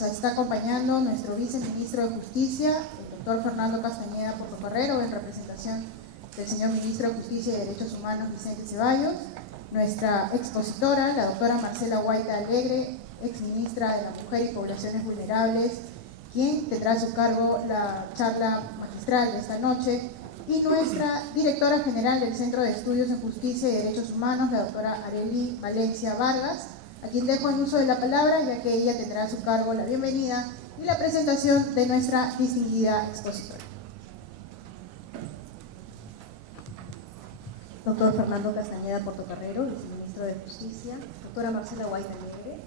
nos está acompañando nuestro viceministro de Justicia, el doctor Fernando Castañeda Portocarrero, en representación del señor ministro de Justicia y Derechos Humanos, Vicente Ceballos, nuestra expositora, la doctora Marcela Guaita Alegre, exministra de la Mujer y Poblaciones Vulnerables, quien tendrá a su cargo la charla magistral de esta noche, y nuestra directora general del Centro de Estudios en Justicia y Derechos Humanos, la doctora Arely Valencia Vargas, a quien dejo en uso de la palabra, ya que ella tendrá a su cargo la bienvenida y la presentación de nuestra distinguida expositora. Doctor Fernando Castañeda Portocarrero, viceministro de Justicia, doctora Marcela Guaita Alegre,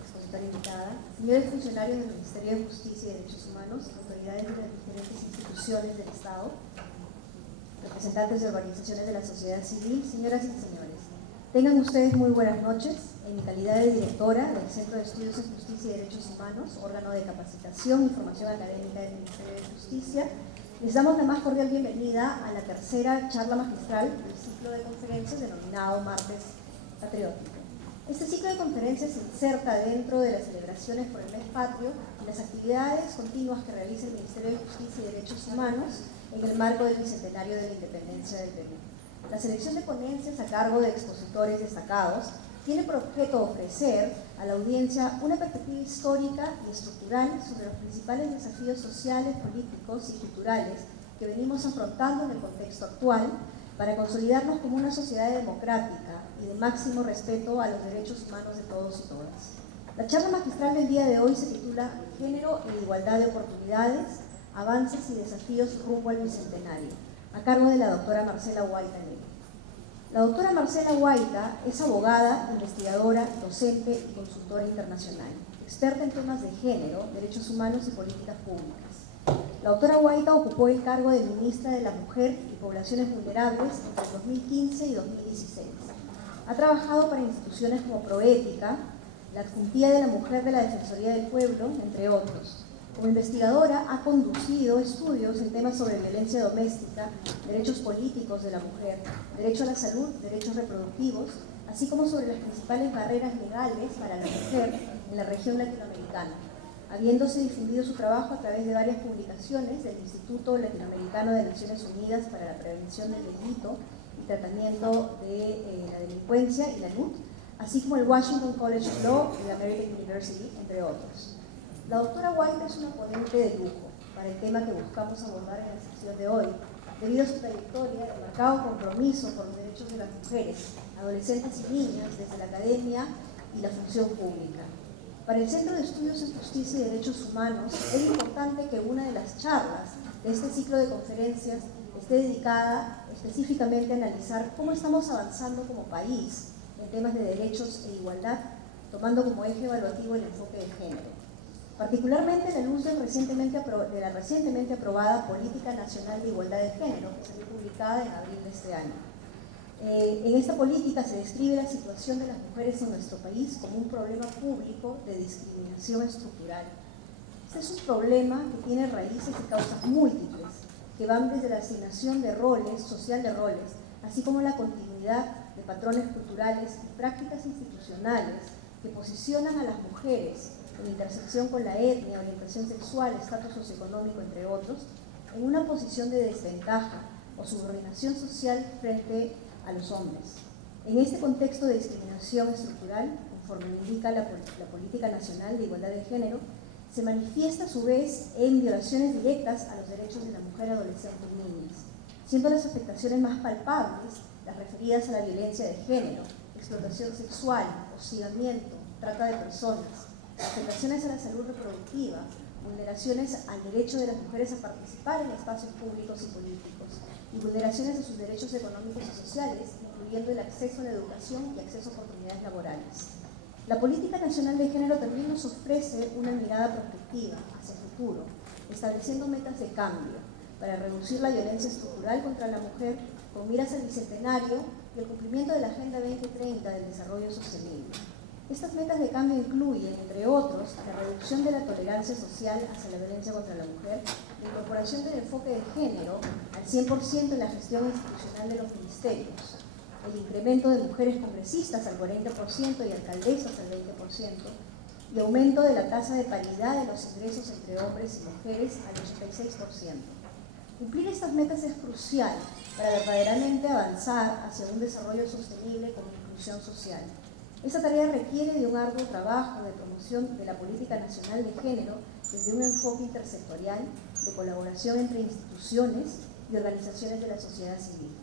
expositora invitada, señores funcionarios del Ministerio de Justicia y Derechos Humanos, autoridades de las diferentes instituciones del Estado, representantes de organizaciones de la sociedad civil, señoras y señores. Tengan ustedes muy buenas noches. En mi calidad de directora del Centro de Estudios en Justicia y Derechos Humanos, órgano de capacitación y formación académica del Ministerio de Justicia, les damos la más cordial bienvenida a la tercera charla magistral del ciclo de conferencias denominado Martes Patriótico. Este ciclo de conferencias se inserta dentro de las celebraciones por el mes patrio y las actividades continuas que realiza el Ministerio de Justicia y Derechos Humanos en el marco del bicentenario de la independencia del Perú. La selección de ponencias a cargo de expositores destacados tiene por objeto ofrecer a la audiencia una perspectiva histórica y estructural sobre los principales desafíos sociales, políticos y culturales que venimos afrontando en el contexto actual para consolidarnos como una sociedad democrática y de máximo respeto a los derechos humanos de todos y todas. La charla magistral del día de hoy se titula Género e Igualdad de Oportunidades, Avances y Desafíos rumbo al Bicentenario, a cargo de la doctora Marcela Guaita Alegre. La doctora Marcela Guaita es abogada, investigadora, docente y consultora internacional, experta en temas de género, derechos humanos y políticas públicas. La doctora Guaita ocupó el cargo de ministra de la Mujer y Poblaciones Vulnerables entre 2015 y 2016. Ha trabajado para instituciones como Proética, la Adjuntía de la Mujer de la Defensoría del Pueblo, entre otros. Como investigadora, ha conducido estudios en temas sobre violencia doméstica, derechos políticos de la mujer, derecho a la salud, derechos reproductivos, así como sobre las principales barreras legales para la mujer en la región latinoamericana, habiéndose difundido su trabajo a través de varias publicaciones del Instituto Latinoamericano de Naciones Unidas para la Prevención del Delito y Tratamiento de la Delincuencia y la NUT, así como el Washington College of Law y la American University, entre otros. La doctora Guaita es una ponente de lujo para el tema que buscamos abordar en la sección de hoy, debido a su trayectoria de marcado compromiso por los derechos de las mujeres, adolescentes y niñas desde la academia y la función pública. Para el Centro de Estudios en Justicia y Derechos Humanos es importante que una de las charlas de este ciclo de conferencias esté dedicada específicamente a analizar cómo estamos avanzando como país en temas de derechos e igualdad, tomando como eje evaluativo el enfoque de género. Particularmente a la luz de la recientemente aprobada Política Nacional de Igualdad de Género, que salió publicada en abril de este año. En esta política se describe la situación de las mujeres en nuestro país como un problema público de discriminación estructural. Este es un problema que tiene raíces y causas múltiples, que van desde la asignación de roles, social de roles, así como la continuidad de patrones culturales y prácticas institucionales que posicionan a las mujeres en intersección con la etnia, orientación sexual, estatus socioeconómico, entre otros, en una posición de desventaja o subordinación social frente a los hombres. En este contexto de discriminación estructural, conforme indica la Política Nacional de Igualdad de Género, se manifiesta a su vez en violaciones directas a los derechos de la mujer, adolescente y niñas, siendo las afectaciones más palpables las referidas a la violencia de género, explotación sexual, hostigamiento, trata de personas, afectaciones a la salud reproductiva, vulneraciones al derecho de las mujeres a participar en espacios públicos y políticos, y vulneraciones de sus derechos económicos y sociales, incluyendo el acceso a la educación y acceso a oportunidades laborales. La Política Nacional de Género también nos ofrece una mirada prospectiva hacia el futuro, estableciendo metas de cambio para reducir la violencia estructural contra la mujer con miras al bicentenario y el cumplimiento de la Agenda 2030 del Desarrollo Sostenible. Estas metas de cambio incluyen, entre otros, la reducción de la tolerancia social hacia la violencia contra la mujer, la incorporación del enfoque de género al 100% en la gestión institucional de los ministerios, el incremento de mujeres congresistas al 40% y alcaldesas al 20%, y aumento de la tasa de paridad de los ingresos entre hombres y mujeres al 86%. Cumplir estas metas es crucial para verdaderamente avanzar hacia un desarrollo sostenible con inclusión social. Esta tarea requiere de un arduo trabajo de promoción de la política nacional de género desde un enfoque intersectorial de colaboración entre instituciones y organizaciones de la sociedad civil.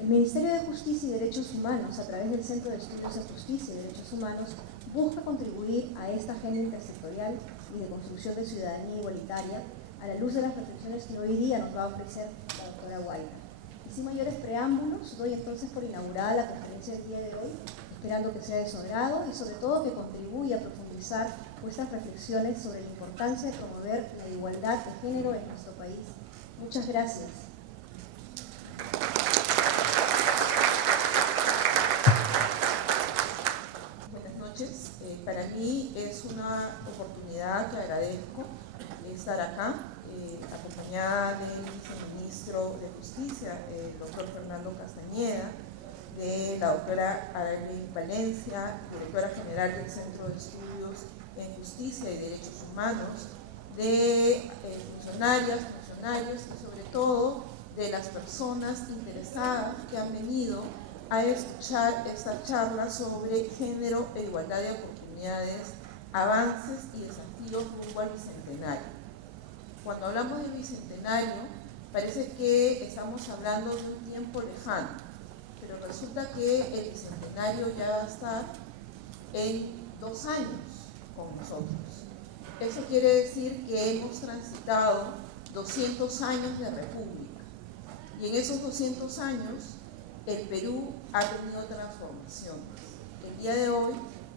El Ministerio de Justicia y Derechos Humanos, a través del Centro de Estudios en Justicia y Derechos Humanos, busca contribuir a esta agenda intersectorial y de construcción de ciudadanía igualitaria a la luz de las reflexiones que hoy día nos va a ofrecer la doctora Huayna. Y sin mayores preámbulos, doy entonces por inaugurada la conferencia del día de hoy, esperando que sea de su agrado y sobre todo que contribuya a profundizar vuestras reflexiones sobre la importancia de promover la igualdad de género en nuestro país. Muchas gracias. Buenas noches. Para mí es una oportunidad que agradezco estar acá, acompañada del viceministro de Justicia, el doctor Fernando Castañeda, de la doctora Arely Valencia, directora general del Centro de Estudios en Justicia y Derechos Humanos, de funcionarios y sobre todo de las personas interesadas que han venido a escuchar esta charla sobre género e igualdad de oportunidades, avances y desafíos rumbo al Bicentenario. Cuando hablamos del Bicentenario, parece que estamos hablando de un tiempo lejano, pero resulta que el Bicentenario ya va a estar en 2 años con nosotros. Eso quiere decir que hemos transitado 200 años de república, y en esos 200 años el Perú ha tenido transformaciones. El día de hoy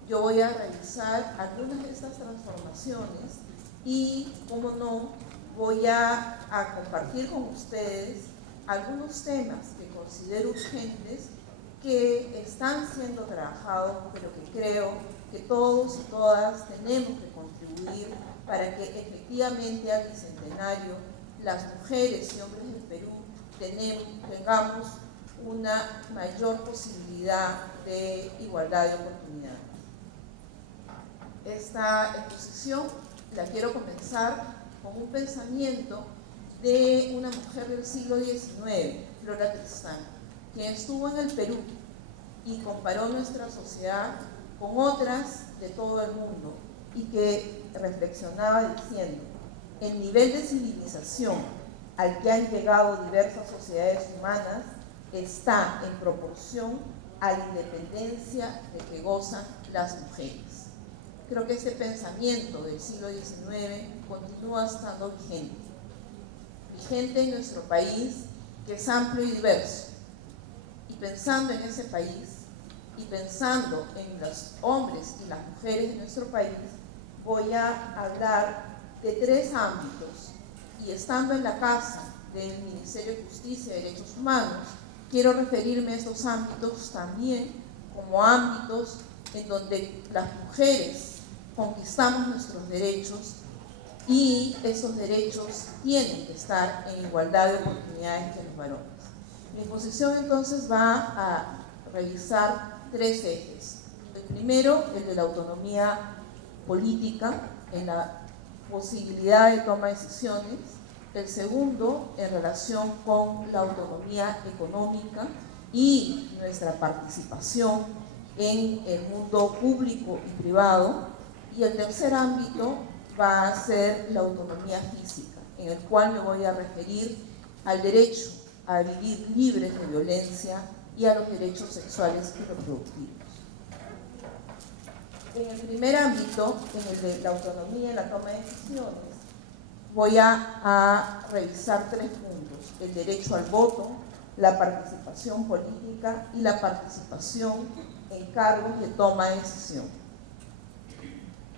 yo voy a revisar algunas de estas transformaciones y, como no, voy a compartir con ustedes algunos temas que considero urgentes que están siendo trabajados, pero que creo que todos y todas tenemos que contribuir para que efectivamente al Bicentenario las mujeres y hombres del Perú tengamos una mayor posibilidad de igualdad de oportunidades. Esta exposición la quiero comenzar con un pensamiento de una mujer del siglo XIX, Flora Tristán, quien estuvo en el Perú y comparó nuestra sociedad con otras de todo el mundo y que reflexionaba diciendo: el nivel de civilización al que han llegado diversas sociedades humanas está en proporción a la independencia de que gozan las mujeres. Creo que este pensamiento del siglo XIX continúa estando vigente en nuestro país, que es amplio y diverso. Y pensando en ese país y pensando en los hombres y las mujeres de nuestro país, voy a hablar de 3 ámbitos. Y estando en la casa del Ministerio de Justicia y Derechos Humanos, quiero referirme a estos ámbitos también como ámbitos en donde las mujeres conquistamos nuestros derechos, y esos derechos tienen que estar en igualdad de oportunidades que los varones. Mi exposición entonces va a revisar 3 ejes. El primero, el de la autonomía política en la posibilidad de toma de decisiones. El segundo, en relación con la autonomía económica y nuestra participación en el mundo público y privado. Y el tercer ámbito va a ser la autonomía física, en el cual me voy a referir al derecho a vivir libres de violencia y a los derechos sexuales y reproductivos. En el primer ámbito, en el de la autonomía en la toma de decisiones, voy a revisar 3 puntos: el derecho al voto, la participación política y la participación en cargos de toma de decisión.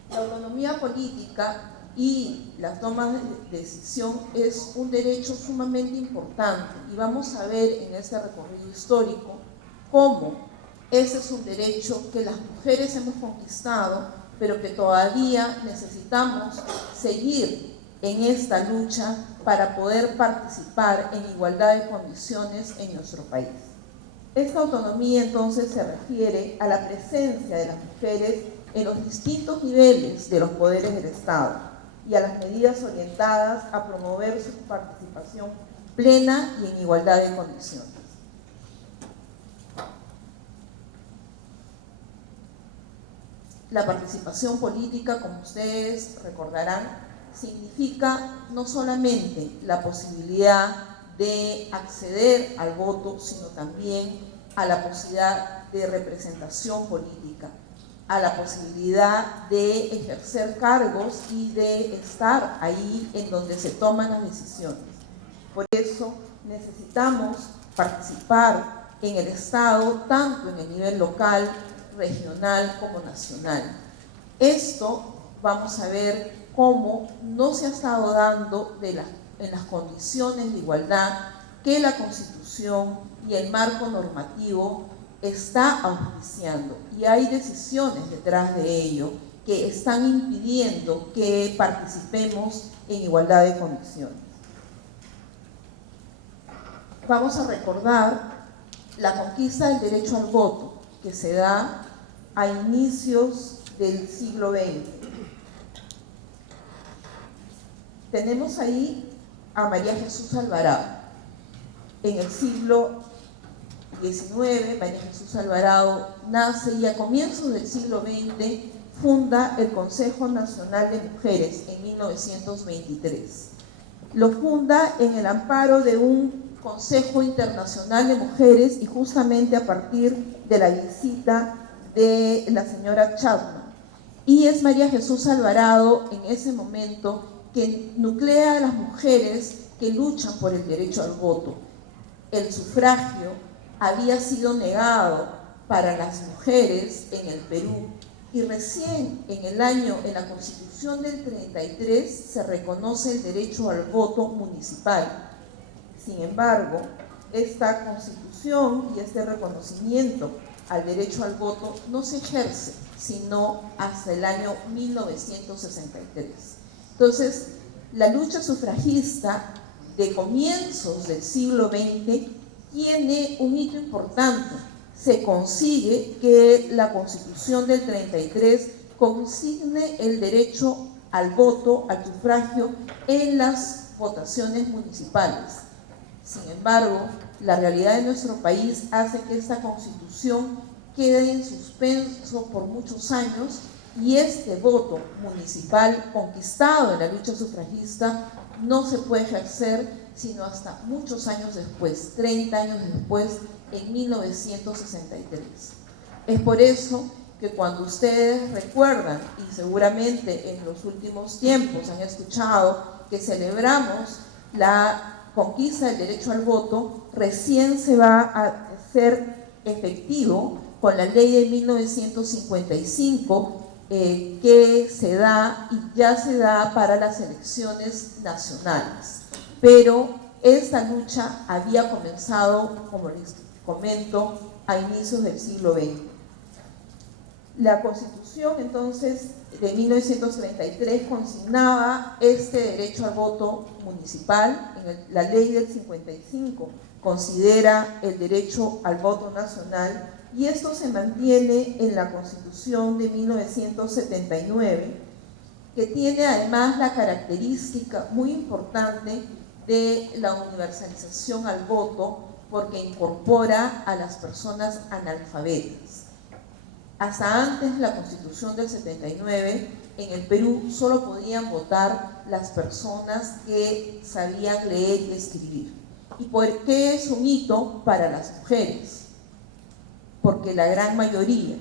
La autonomía política y la toma de decisión es un derecho sumamente importante, y vamos a ver en este recorrido histórico cómo ese es un derecho que las mujeres hemos conquistado, pero que todavía necesitamos seguir en esta lucha para poder participar en igualdad de condiciones en nuestro país. Esta autonomía entonces se refiere a la presencia de las mujeres en los distintos niveles de los poderes del Estado y a las medidas orientadas a promover su participación plena y en igualdad de condiciones. La participación política, como ustedes recordarán, significa no solamente la posibilidad de acceder al voto, sino también a la posibilidad de representación política, a la posibilidad de ejercer cargos y de estar ahí en donde se toman las decisiones. Por eso necesitamos participar en el Estado, tanto en el nivel local, regional como nacional. Esto vamos a ver cómo no se ha estado dando en las condiciones de igualdad que la Constitución y el marco normativo está auspiciando, y hay decisiones detrás de ello que están impidiendo que participemos en igualdad de condiciones. Vamos a recordar la conquista del derecho al voto que se da a inicios del siglo XX. Tenemos ahí a María Jesús Alvarado. En el siglo XIX, María Jesús Alvarado nace y a comienzos del siglo XX funda el Consejo Nacional de Mujeres en 1923. Lo funda en el amparo de un Consejo Internacional de Mujeres y justamente a partir de la visita de la señora Chapman. Y es María Jesús Alvarado en ese momento que nuclea a las mujeres que luchan por el derecho al voto. El sufragio había sido negado para las mujeres en el Perú y recién en la Constitución del 33 se reconoce el derecho al voto municipal. Sin embargo, esta Constitución y este reconocimiento al derecho al voto no se ejerce sino hasta el año 1963. Entonces, la lucha sufragista de comienzos del siglo XX tiene un hito importante. Se consigue que la Constitución del 33 consigne el derecho al voto, al sufragio, en las votaciones municipales. Sin embargo, la realidad de nuestro país hace que esta Constitución quede en suspenso por muchos años y este voto municipal conquistado en la lucha sufragista no se puede ejercer sino hasta muchos años después, 30 años después, en 1963. Es por eso que cuando ustedes recuerdan, y seguramente en los últimos tiempos han escuchado que celebramos la conquista del derecho al voto, recién se va a hacer efectivo con la ley de 1955 que se da y ya se da para las elecciones nacionales. Pero esta lucha había comenzado, como les comento, a inicios del siglo XX. La Constitución, entonces, de 1933 consignaba este derecho al voto municipal. La ley del 55 considera el derecho al voto nacional y esto se mantiene en la Constitución de 1979, que tiene además la característica muy importante de la universalización al voto porque incorpora a las personas analfabetas. Hasta antes la Constitución del 79, en el Perú solo podían votar las personas que sabían leer y escribir. ¿Y por qué es un hito para las mujeres? Porque la gran mayoría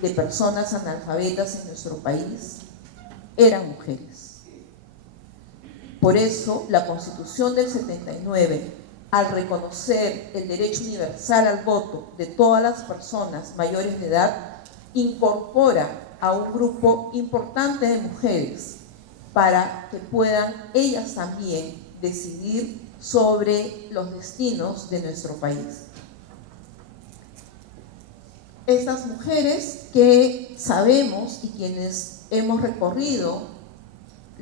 de personas analfabetas en nuestro país eran mujeres. Por eso la Constitución del 79, al reconocer el derecho universal al voto de todas las personas mayores de edad, incorpora a un grupo importante de mujeres para que puedan ellas también decidir sobre los destinos de nuestro país. Estas mujeres que sabemos y quienes hemos recorrido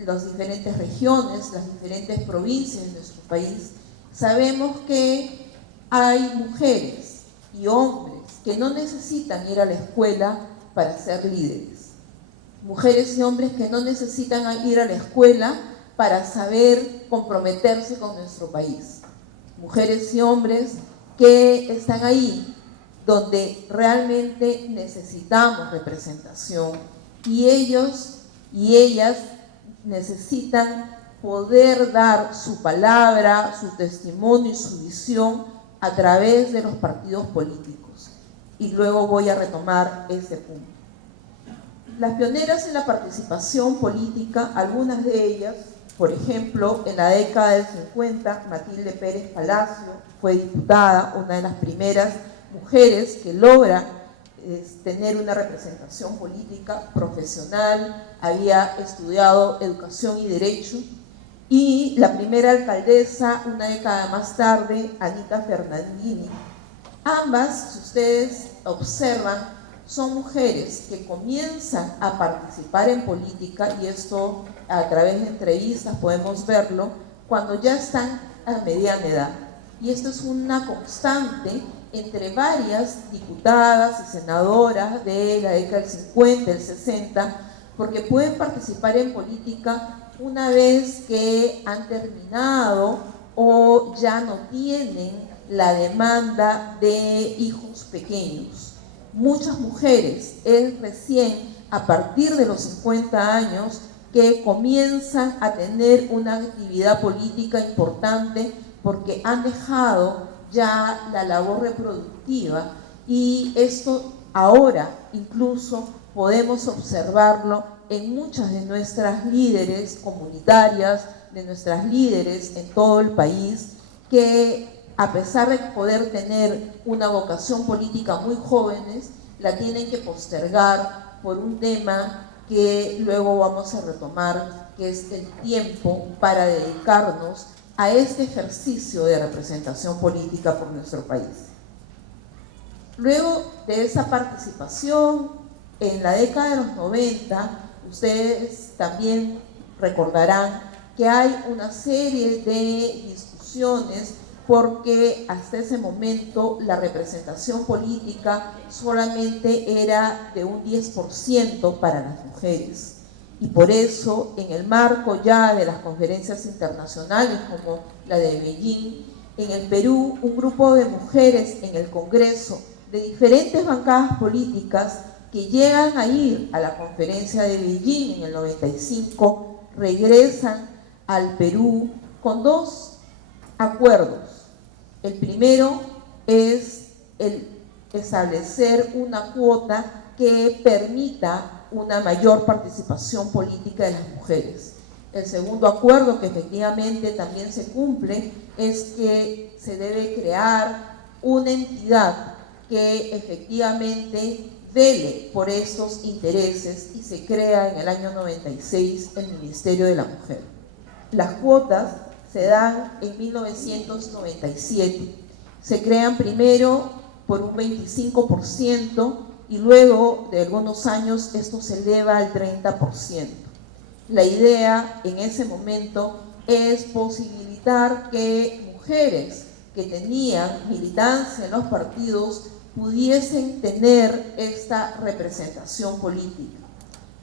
las diferentes regiones, las diferentes provincias de nuestro país, sabemos que hay mujeres y hombres que no necesitan ir a la escuela para ser líderes. Mujeres y hombres que no necesitan ir a la escuela para saber comprometerse con nuestro país. Mujeres y hombres que están ahí donde realmente necesitamos representación y ellos y ellas necesitan poder dar su palabra, su testimonio y su visión a través de los partidos políticos. Y luego voy a retomar este punto. Las pioneras en la participación política, algunas de ellas, por ejemplo, en la década del 50, Matilde Pérez Palacio fue diputada, una de las primeras mujeres que logra tener una representación política profesional, había estudiado educación y derecho, y la primera alcaldesa, una década más tarde, Anita Fernandini. Ambas, si ustedes observan, son mujeres que comienzan a participar en política, y esto a través de entrevistas podemos verlo, cuando ya están a mediana edad. Y esto es una constante entre varias diputadas y senadoras de la década del 50, del 60, porque pueden participar en política una vez que han terminado o ya no tienen la demanda de hijos pequeños. Muchas mujeres es recién a partir de los 50 años que comienzan a tener una actividad política importante porque han dejado ya la labor reproductiva, y esto ahora incluso podemos observarlo en muchas de nuestras líderes comunitarias, de nuestras líderes en todo el país, que a pesar de poder tener una vocación política muy jóvenes, la tienen que postergar por un tema que luego vamos a retomar, que es el tiempo para dedicarnos a este ejercicio de representación política por nuestro país. Luego de esa participación, en la década de los 90, ustedes también recordarán que hay una serie de discusiones porque hasta ese momento la representación política solamente era de un 10% para las mujeres. Y por eso, en el marco ya de las conferencias internacionales como la de Beijing, en el Perú, un grupo de mujeres en el Congreso de diferentes bancadas políticas que llegan a ir a la conferencia de Beijing en el 95, regresan al Perú con dos acuerdos. El primero es el establecer una cuota que permita una mayor participación política de las mujeres. El segundo acuerdo, que efectivamente también se cumple, es que se debe crear una entidad que efectivamente vele por estos intereses, y se crea en el año 96 el Ministerio de la Mujer. Las cuotas se dan en 1997. Se crean primero por un 25% y luego de algunos años esto se eleva al 30%. La idea en ese momento es posibilitar que mujeres que tenían militancia en los partidos pudiesen tener esta representación política.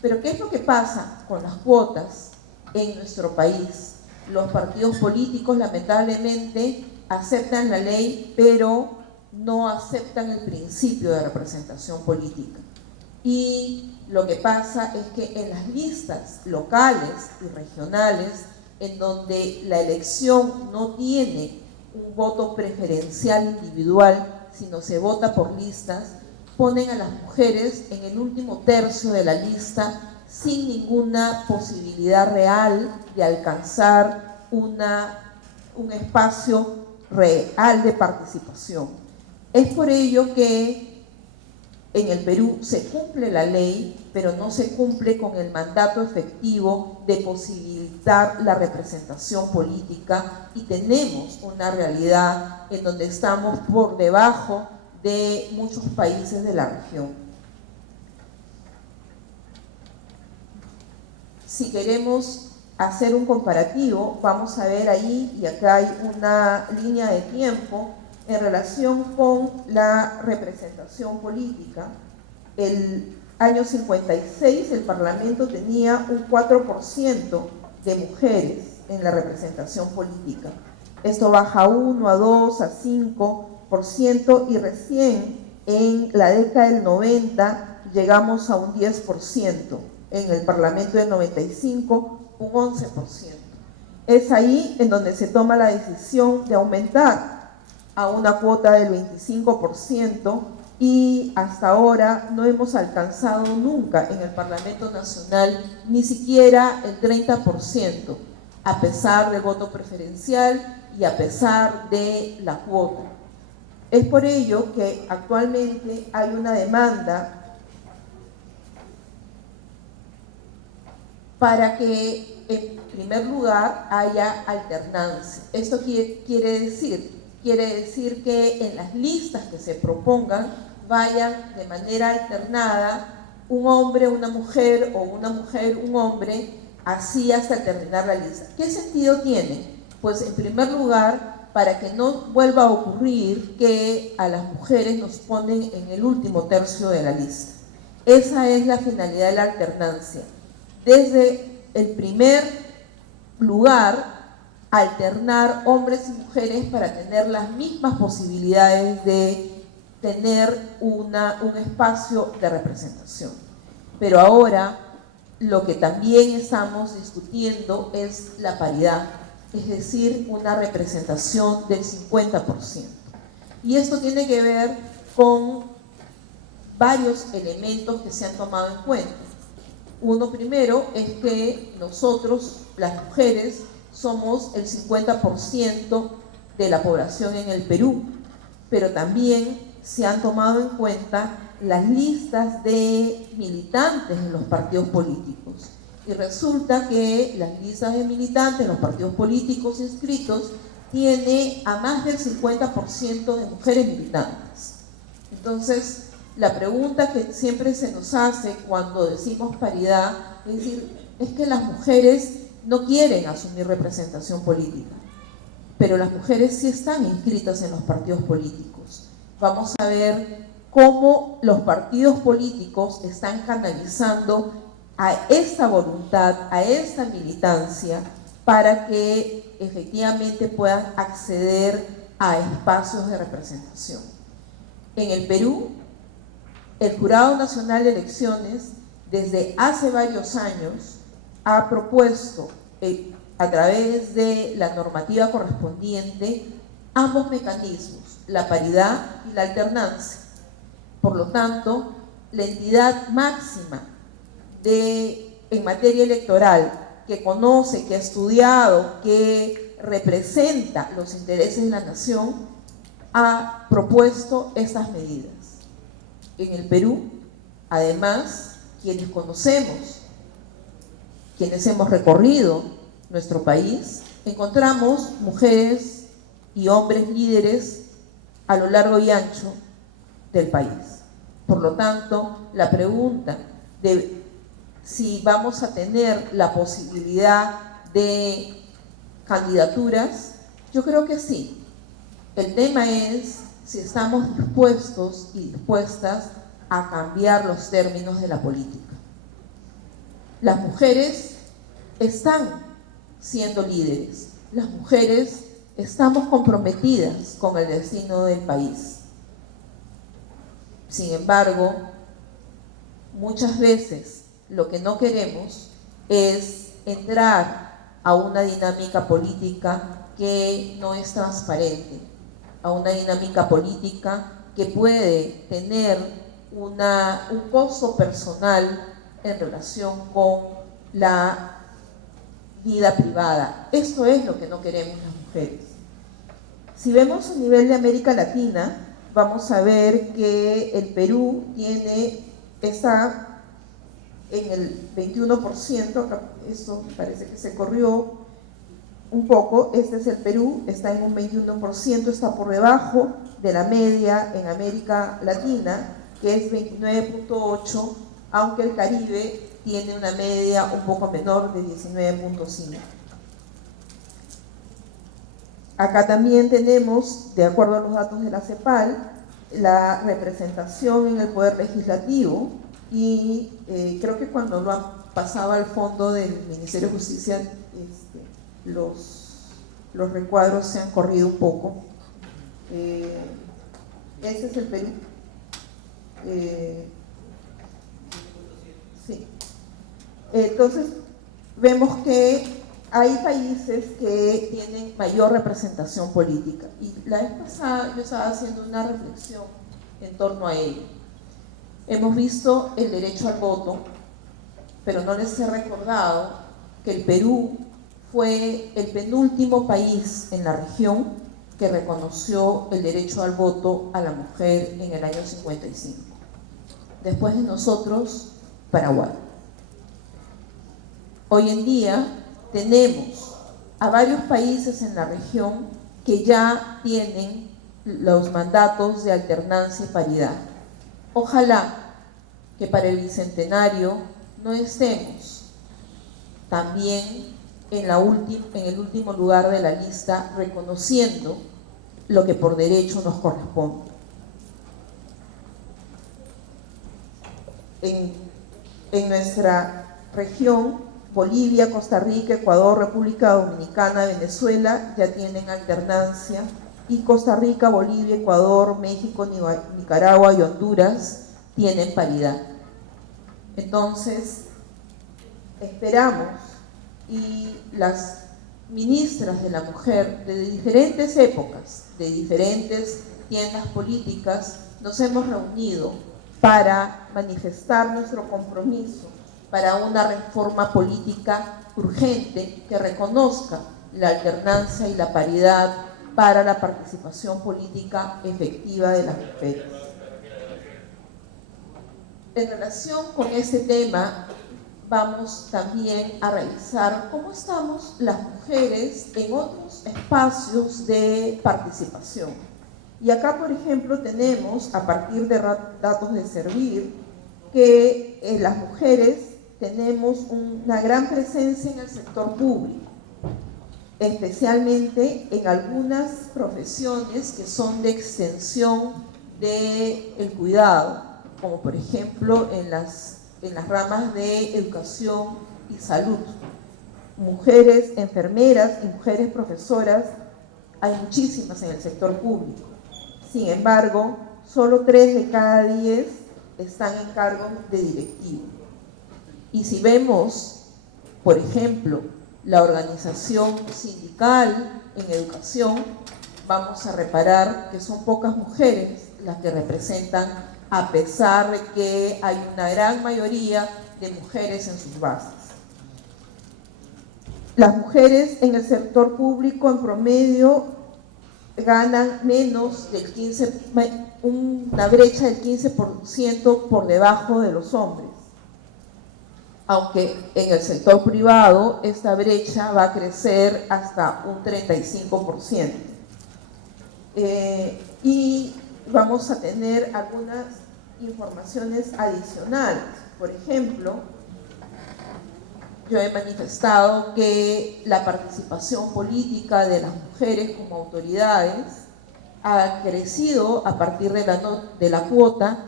Pero ¿qué es lo que pasa con las cuotas en nuestro país? Los partidos políticos lamentablemente aceptan la ley, pero no aceptan el principio de representación política. Y lo que pasa es que en las listas locales y regionales, en donde la elección no tiene un voto preferencial individual, sino se vota por listas, ponen a las mujeres en el último tercio de la lista sin ninguna posibilidad real de alcanzar un espacio real de participación. Es por ello que en el Perú se cumple la ley, pero no se cumple con el mandato efectivo de posibilitar la representación política, y tenemos una realidad en donde estamos por debajo de muchos países de la región. Si queremos hacer un comparativo, vamos a ver ahí, y acá hay una línea de tiempo en relación con la representación política. El año 56 el Parlamento tenía un 4% de mujeres en la representación política. Esto baja a 1, a 2, a 5%, y recién en la década del 90 llegamos a un 10%, en el Parlamento del 95 un 11%. Es ahí en donde se toma la decisión de aumentar a una cuota del 25%, y hasta ahora no hemos alcanzado nunca en el Parlamento Nacional ni siquiera el 30%, a pesar del voto preferencial y a pesar de la cuota. Es por ello que actualmente hay una demanda para que, en primer lugar, haya alternancia. ¿Esto quiere decir? Quiere decir que en las listas que se propongan vayan de manera alternada un hombre, una mujer, o una mujer, un hombre, así hasta terminar la lista. ¿Qué sentido tiene? Pues en primer lugar, para que no vuelva a ocurrir que a las mujeres nos ponen en el último tercio de la lista. Esa es la finalidad de la alternancia. Desde el primer lugar, alternar hombres y mujeres para tener las mismas posibilidades de tener un espacio de representación. Pero ahora lo que también estamos discutiendo es la paridad, es decir, una representación del 50%. Y esto tiene que ver con varios elementos que se han tomado en cuenta. Uno primero es que nosotros, las mujeres, somos el 50% de la población en el Perú, pero también se han tomado en cuenta las listas de militantes en los partidos políticos. Y resulta que las listas de militantes en los partidos políticos inscritos tiene a más del 50% de mujeres militantes. Entonces, la pregunta que siempre se nos hace cuando decimos paridad es decir, es que las mujeres no quieren asumir representación política, pero las mujeres sí están inscritas en los partidos políticos. Vamos a ver cómo los partidos políticos están canalizando a esta voluntad, a esta militancia, para que efectivamente puedan acceder a espacios de representación. En el Perú, el Jurado Nacional de Elecciones, desde hace varios años, ha propuesto, a través de la normativa correspondiente, ambos mecanismos, la paridad y la alternancia. Por lo tanto, la entidad máxima en materia electoral que conoce, que ha estudiado, que representa los intereses de la nación, ha propuesto estas medidas. En el Perú, además, quienes conocemos, quienes hemos recorrido nuestro país, encontramos mujeres y hombres líderes a lo largo y ancho del país. Por lo tanto, la pregunta de si vamos a tener la posibilidad de candidaturas, yo creo que sí. El tema es si estamos dispuestos y dispuestas a cambiar los términos de la política. Las mujeres están siendo líderes, las mujeres estamos comprometidas con el destino del país. Sin embargo, muchas veces lo que no queremos es entrar a una dinámica política que no es transparente, a una dinámica política que puede tener un costo personal en relación con la vida privada. Esto es lo que no queremos las mujeres. Si vemos a nivel de América Latina, vamos a ver que el Perú está en el 21%, esto parece que se corrió un poco, este es el Perú, está en un 21%, está por debajo de la media en América Latina, que es 29.8%, aunque el Caribe tiene una media un poco menor de 19.5%. Acá también tenemos, de acuerdo a los datos de la CEPAL, la representación en el Poder Legislativo, y creo que cuando lo han pasado al fondo del Ministerio de Justicia, los recuadros se han corrido un poco. Ese es el Perú. Sí. Entonces, vemos que hay países que tienen mayor representación política. Y la vez pasada yo estaba haciendo una reflexión en torno a ello. Hemos visto el derecho al voto, pero no les he recordado que el Perú fue el penúltimo país en la región que reconoció el derecho al voto a la mujer en el año 55. Después de nosotros, Paraguay. Hoy en día tenemos a varios países en la región que ya tienen los mandatos de alternancia y paridad. Ojalá que para el bicentenario no estemos también en el último lugar de la lista, reconociendo lo que por derecho nos corresponde. En nuestra región, Bolivia, Costa Rica, Ecuador, República Dominicana, Venezuela ya tienen alternancia, y Costa Rica, Bolivia, Ecuador, México, Nicaragua y Honduras tienen paridad. Entonces, esperamos, y las ministras de la mujer de diferentes épocas, de diferentes tiendas políticas, nos hemos reunido para manifestar nuestro compromiso para una reforma política urgente que reconozca la alternancia y la paridad para la participación política efectiva de las mujeres. En relación con este tema, vamos también a revisar cómo estamos las mujeres en otros espacios de participación. Y acá, por ejemplo, tenemos, a partir de datos de Servir, que las mujeres tenemos una gran presencia en el sector público, especialmente en algunas profesiones que son de extensión del cuidado, como por ejemplo en las ramas de educación y salud. Mujeres enfermeras y mujeres profesoras hay muchísimas en el sector público. Sin embargo, solo 3 de cada 10 están en cargos de directivo. Y si vemos, por ejemplo, la organización sindical en educación, vamos a reparar que son pocas mujeres las que representan, a pesar de que hay una gran mayoría de mujeres en sus bases. Las mujeres en el sector público en promedio ganan menos del 15%, una brecha del 15% por debajo de los hombres. Aunque en el sector privado esta brecha va a crecer hasta un 35%. Y vamos a tener algunas informaciones adicionales. Por ejemplo, yo he manifestado que la participación política de las mujeres como autoridades ha crecido a partir de la cuota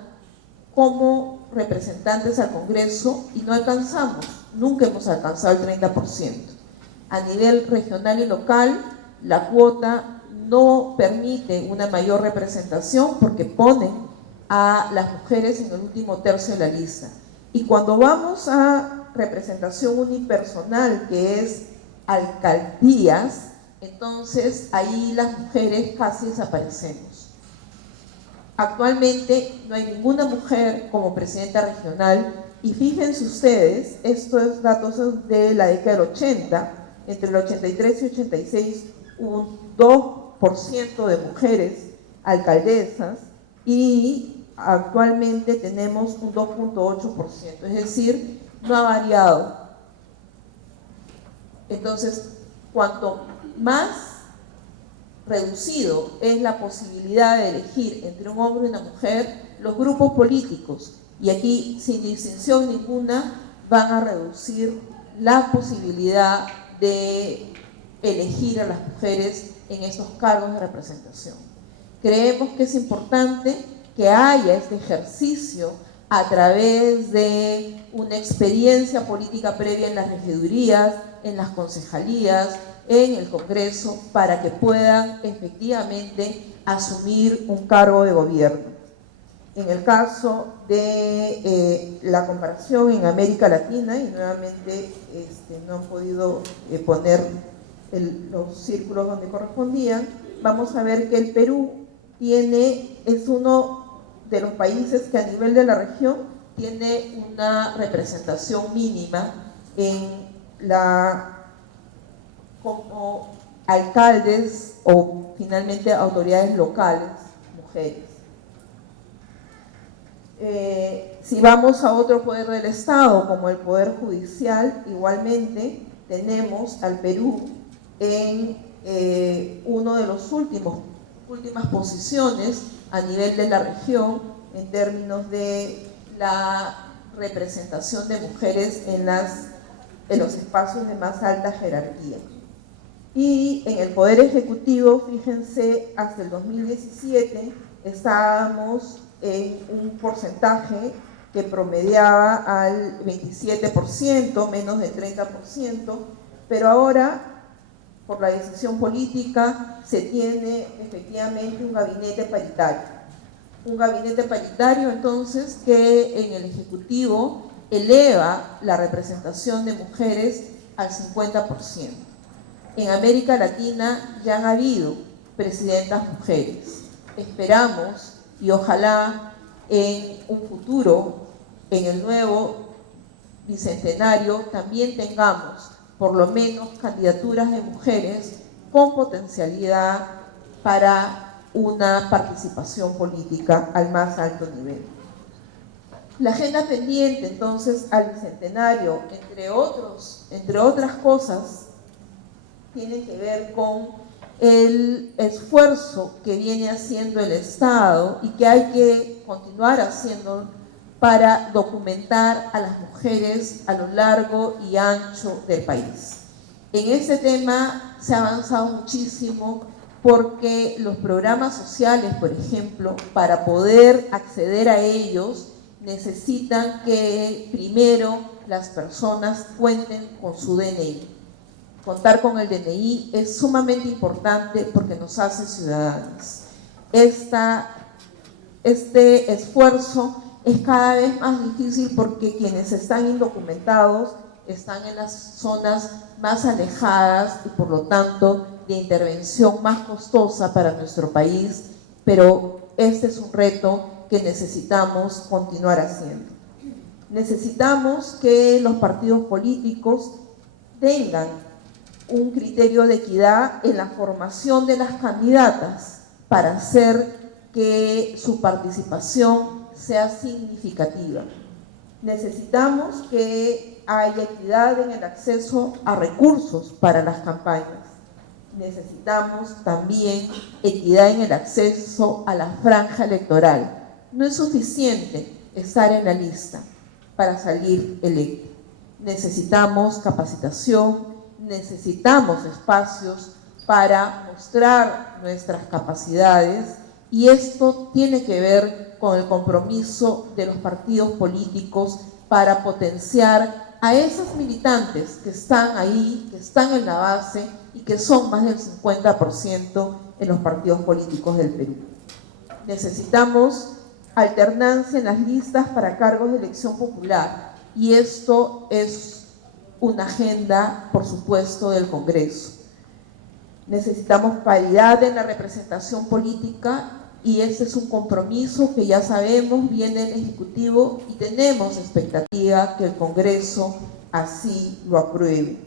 como representantes al Congreso, y no alcanzamos, nunca hemos alcanzado el 30%. A nivel regional y local, la cuota no permite una mayor representación porque ponen a las mujeres en el último tercio de la lista. Y cuando vamos a representación unipersonal, que es alcaldías, entonces ahí las mujeres casi desaparecemos. Actualmente no hay ninguna mujer como presidenta regional, y fíjense ustedes, estos datos de la década del 80, entre el 83 y 86 hubo un 2% de mujeres alcaldesas, y actualmente tenemos un 2.8%, es decir, no ha variado. Entonces, cuanto más reducido es la posibilidad de elegir entre un hombre y una mujer, los grupos políticos, y aquí sin distinción ninguna, van a reducir la posibilidad de elegir a las mujeres en estos cargos de representación. Creemos que es importante que haya este ejercicio a través de una experiencia política previa en las regidurías, en las concejalías, en el Congreso, para que puedan efectivamente asumir un cargo de gobierno. En el caso de la comparación en América Latina, y nuevamente no han podido poner los círculos donde correspondían, vamos a ver que el Perú es uno de los países que a nivel de la región tiene una representación mínima como alcaldes o finalmente autoridades locales, mujeres. Si vamos a otro poder del Estado, como el Poder Judicial, igualmente tenemos al Perú en uno de los últimas posiciones a nivel de la región en términos de la representación de mujeres en los espacios de más alta jerarquía. Y en el Poder Ejecutivo, fíjense, hasta el 2017 estábamos en un porcentaje que promediaba al 27%, menos del 30%, pero ahora, por la decisión política, se tiene efectivamente un gabinete paritario. Un gabinete paritario, entonces, que en el Ejecutivo eleva la representación de mujeres al 50%. En América Latina ya han habido presidentas mujeres. Esperamos y ojalá en un futuro, en el nuevo bicentenario, también tengamos por lo menos candidaturas de mujeres con potencialidad para una participación política al más alto nivel. La agenda pendiente, entonces, al bicentenario, entre otras cosas, tiene que ver con el esfuerzo que viene haciendo el Estado y que hay que continuar haciendo para documentar a las mujeres a lo largo y ancho del país. En este tema se ha avanzado muchísimo porque los programas sociales, por ejemplo, para poder acceder a ellos, necesitan que primero las personas cuenten con su DNI. Contar con el DNI es sumamente importante porque nos hace ciudadanos. Este esfuerzo es cada vez más difícil porque quienes están indocumentados están en las zonas más alejadas y por lo tanto de intervención más costosa para nuestro país, pero este es un reto que necesitamos continuar haciendo. Necesitamos que los partidos políticos tengan un criterio de equidad en la formación de las candidatas para hacer que su participación sea significativa. Necesitamos que haya equidad en el acceso a recursos para las campañas. Necesitamos también equidad en el acceso a la franja electoral. No es suficiente estar en la lista para salir electo. Necesitamos capacitación, necesitamos espacios para mostrar nuestras capacidades y esto tiene que ver con el compromiso de los partidos políticos para potenciar a esas militantes que están ahí, que están en la base y que son más del 50% en los partidos políticos del Perú. Necesitamos alternancia en las listas para cargos de elección popular y esto es una agenda, por supuesto, del Congreso. Necesitamos paridad en la representación política y este es un compromiso que ya sabemos viene del Ejecutivo y tenemos expectativa que el Congreso así lo apruebe.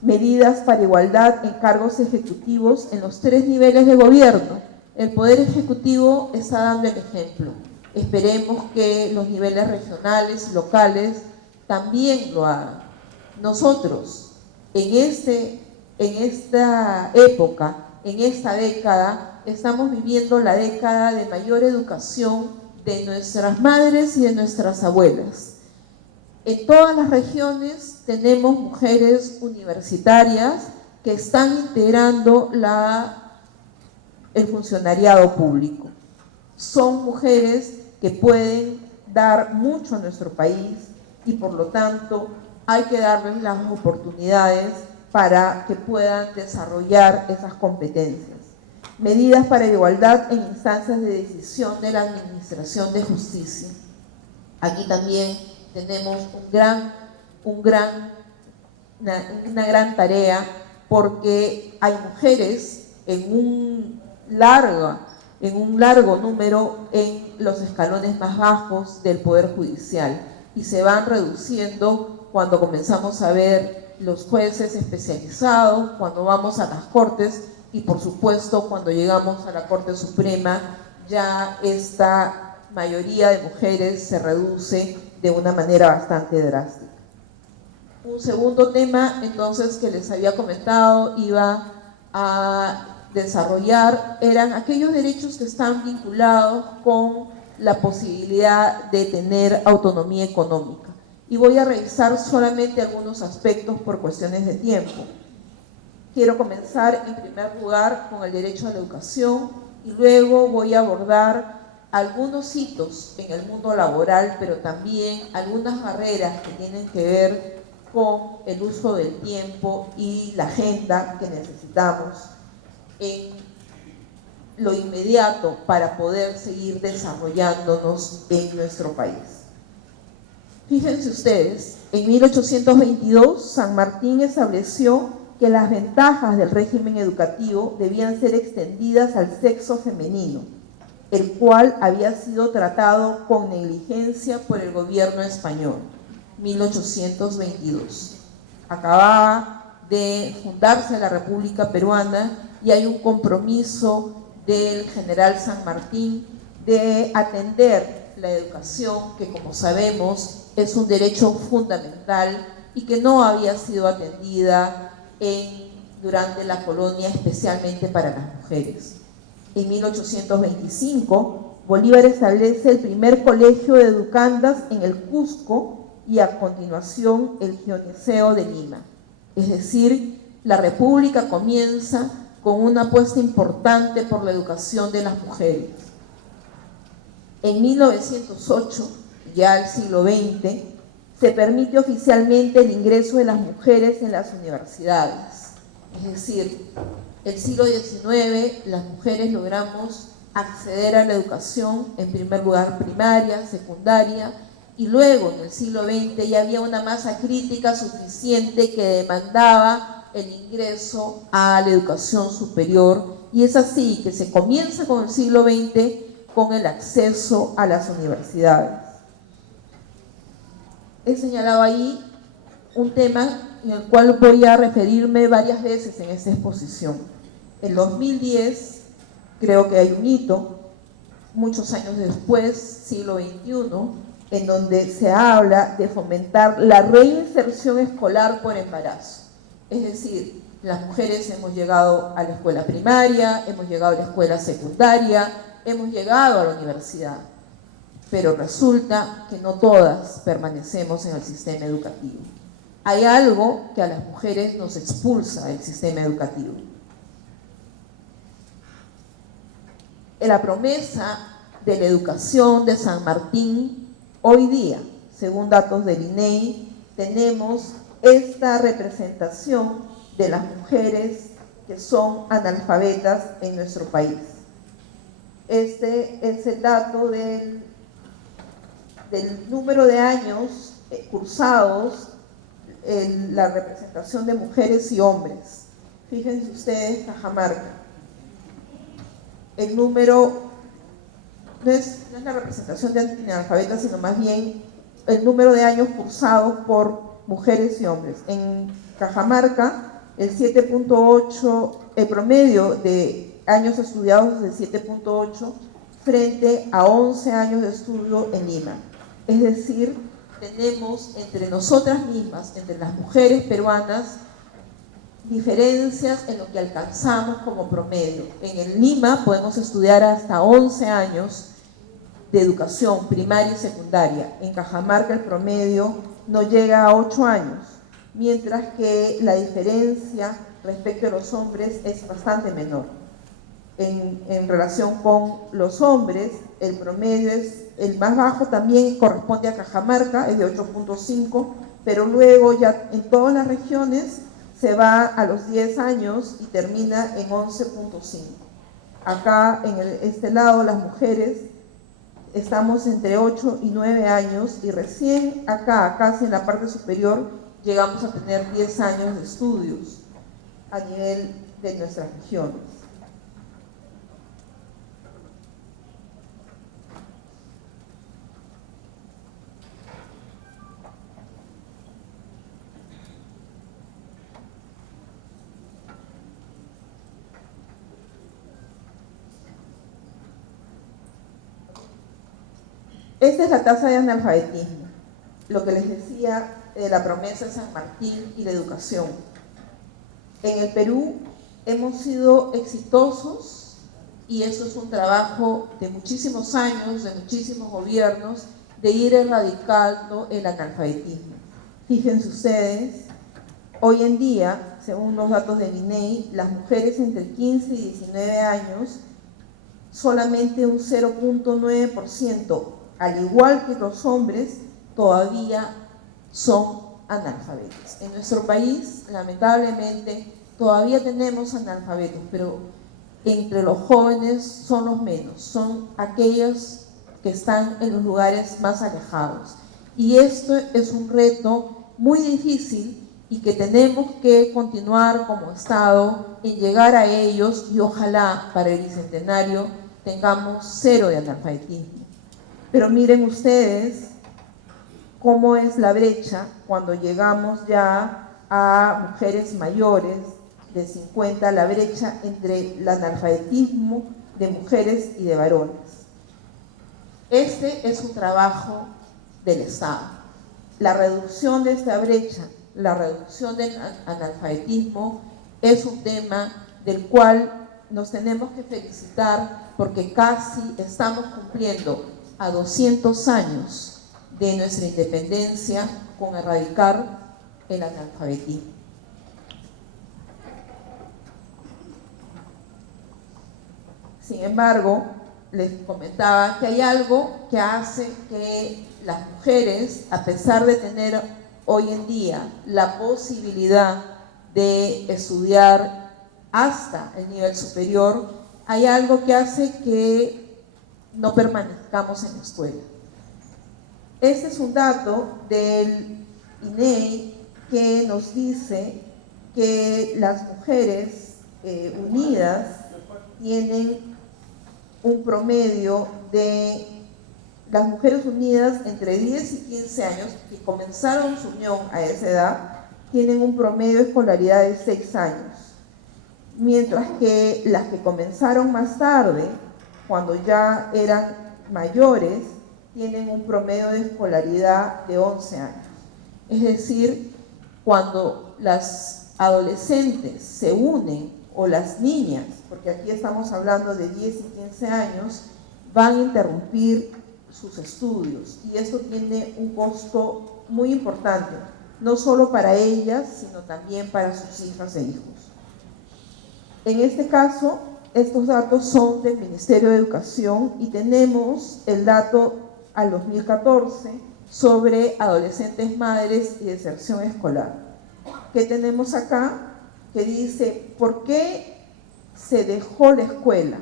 Medidas para igualdad en cargos ejecutivos en los 3 niveles de gobierno. El Poder Ejecutivo está dando el ejemplo. Esperemos que los niveles regionales y locales también lo hagan. Nosotros, en esta época, en esta década, estamos viviendo la década de mayor educación de nuestras madres y de nuestras abuelas. En todas las regiones tenemos mujeres universitarias que están integrando el funcionariado público. Son mujeres que pueden dar mucho a nuestro país y por lo tanto hay que darles las oportunidades para que puedan desarrollar esas competencias. Medidas para la igualdad en instancias de decisión de la Administración de Justicia. Aquí también tenemos una gran tarea, porque hay mujeres en un largo número en los escalones más bajos del Poder Judicial, y se van reduciendo cuando comenzamos a ver los jueces especializados, cuando vamos a las Cortes, y por supuesto cuando llegamos a la Corte Suprema, ya esta mayoría de mujeres se reduce de una manera bastante drástica. Un segundo tema, entonces, que les había comentado, iba a desarrollar, eran aquellos derechos que están vinculados con la posibilidad de tener autonomía económica. Y voy a revisar solamente algunos aspectos por cuestiones de tiempo. Quiero comenzar en primer lugar con el derecho a la educación y luego voy a abordar algunos hitos en el mundo laboral, pero también algunas barreras que tienen que ver con el uso del tiempo y la agenda que necesitamos en lo inmediato para poder seguir desarrollándonos en nuestro país. Fíjense ustedes, en 1822 San Martín estableció que las ventajas del régimen educativo debían ser extendidas al sexo femenino, el cual había sido tratado con negligencia por el gobierno español. 1822. Acababa de fundarse la República Peruana y hay un compromiso del general San Martín de atender la educación, que como sabemos es un derecho fundamental y que no había sido atendida durante la colonia, especialmente para las mujeres. En 1825, Bolívar establece el primer colegio de educandas en el Cusco y a continuación el Gioneceo de Lima. Es decir, la República comienza con una apuesta importante por la educación de las mujeres. En 1908, ya el siglo XX, se permite oficialmente el ingreso de las mujeres en las universidades. Es decir, el siglo XIX, las mujeres logramos acceder a la educación, en primer lugar primaria, secundaria, y luego en el siglo XX ya había una masa crítica suficiente que demandaba el ingreso a la educación superior, y es así que se comienza con el siglo XX con el acceso a las universidades. He señalado ahí un tema en el cual voy a referirme varias veces en esta exposición. En 2010, creo que hay un hito, muchos años después, siglo XXI, en donde se habla de fomentar la reinserción escolar por embarazo. Es decir, las mujeres hemos llegado a la escuela primaria, hemos llegado a la escuela secundaria, hemos llegado a la universidad, pero resulta que no todas permanecemos en el sistema educativo. Hay algo que a las mujeres nos expulsa del sistema educativo. En la promesa de la educación de San Martín, hoy día, según datos del INEI, tenemos esta representación de las mujeres que son analfabetas en nuestro país. Este es el dato del número de años cursados en la representación de mujeres y hombres. Fíjense ustedes, Cajamarca. El número no es la representación de analfabetas, sino más bien el número de años cursados por mujeres y hombres. En Cajamarca, el 7.8, el promedio de años estudiados es de 7.8 frente a 11 años de estudio en Lima. Es decir, tenemos entre nosotras mismas, entre las mujeres peruanas, diferencias en lo que alcanzamos como promedio. En el Lima podemos estudiar hasta 11 años de educación primaria y secundaria. En Cajamarca el promedio no llega a 8 años, mientras que la diferencia respecto a los hombres es bastante menor. en relación con los hombres, el promedio es el más bajo, también corresponde a Cajamarca, es de 8.5, pero luego ya en todas las regiones se va a los 10 años y termina en 11.5. Acá en este lado las mujeres estamos entre 8 y 9 años y recién acá, casi en la parte superior, llegamos a tener 10 años de estudios a nivel de nuestras regiones. Esta es la tasa de analfabetismo, lo que les decía de la promesa de San Martín y la educación. En el Perú hemos sido exitosos y eso es un trabajo de muchísimos años, de muchísimos gobiernos, de ir erradicando el analfabetismo. Fíjense ustedes, hoy en día, según los datos del INEI, las mujeres entre 15 y 19 años, solamente un 0.9%, al igual que los hombres, todavía son analfabetos. En nuestro país, lamentablemente, todavía tenemos analfabetos, pero entre los jóvenes son los menos, son aquellos que están en los lugares más alejados. Y esto es un reto muy difícil y que tenemos que continuar como Estado en llegar a ellos y ojalá para el bicentenario tengamos 0 de analfabetismo. Pero miren ustedes cómo es la brecha cuando llegamos ya a mujeres mayores de 50, la brecha entre el analfabetismo de mujeres y de varones. Este es un trabajo del Estado. La reducción de esta brecha, la reducción del analfabetismo es un tema del cual nos tenemos que felicitar porque casi estamos cumpliendo a 200 años de nuestra independencia con erradicar el analfabetismo. Sin embargo, les comentaba que hay algo que hace que las mujeres, a pesar de tener hoy en día la posibilidad de estudiar hasta el nivel superior, hay algo que hace que no permanezcamos en la escuela. Este es un dato del INEI que nos dice que las mujeres unidas tienen un promedio de, las mujeres unidas entre 10 y 15 años, que comenzaron su unión a esa edad, tienen un promedio de escolaridad de 6 años, mientras que las que comenzaron más tarde, cuando ya eran mayores, tienen un promedio de escolaridad de 11 años. Es decir, cuando las adolescentes se unen, o las niñas, porque aquí estamos hablando de 10 y 15 años, van a interrumpir sus estudios. Y esto tiene un costo muy importante, no solo para ellas, sino también para sus hijas e hijos. En este caso, estos datos son del Ministerio de Educación y tenemos el dato al 2014 sobre adolescentes madres y deserción escolar. ¿Qué tenemos acá? Que dice, ¿por qué se dejó la escuela?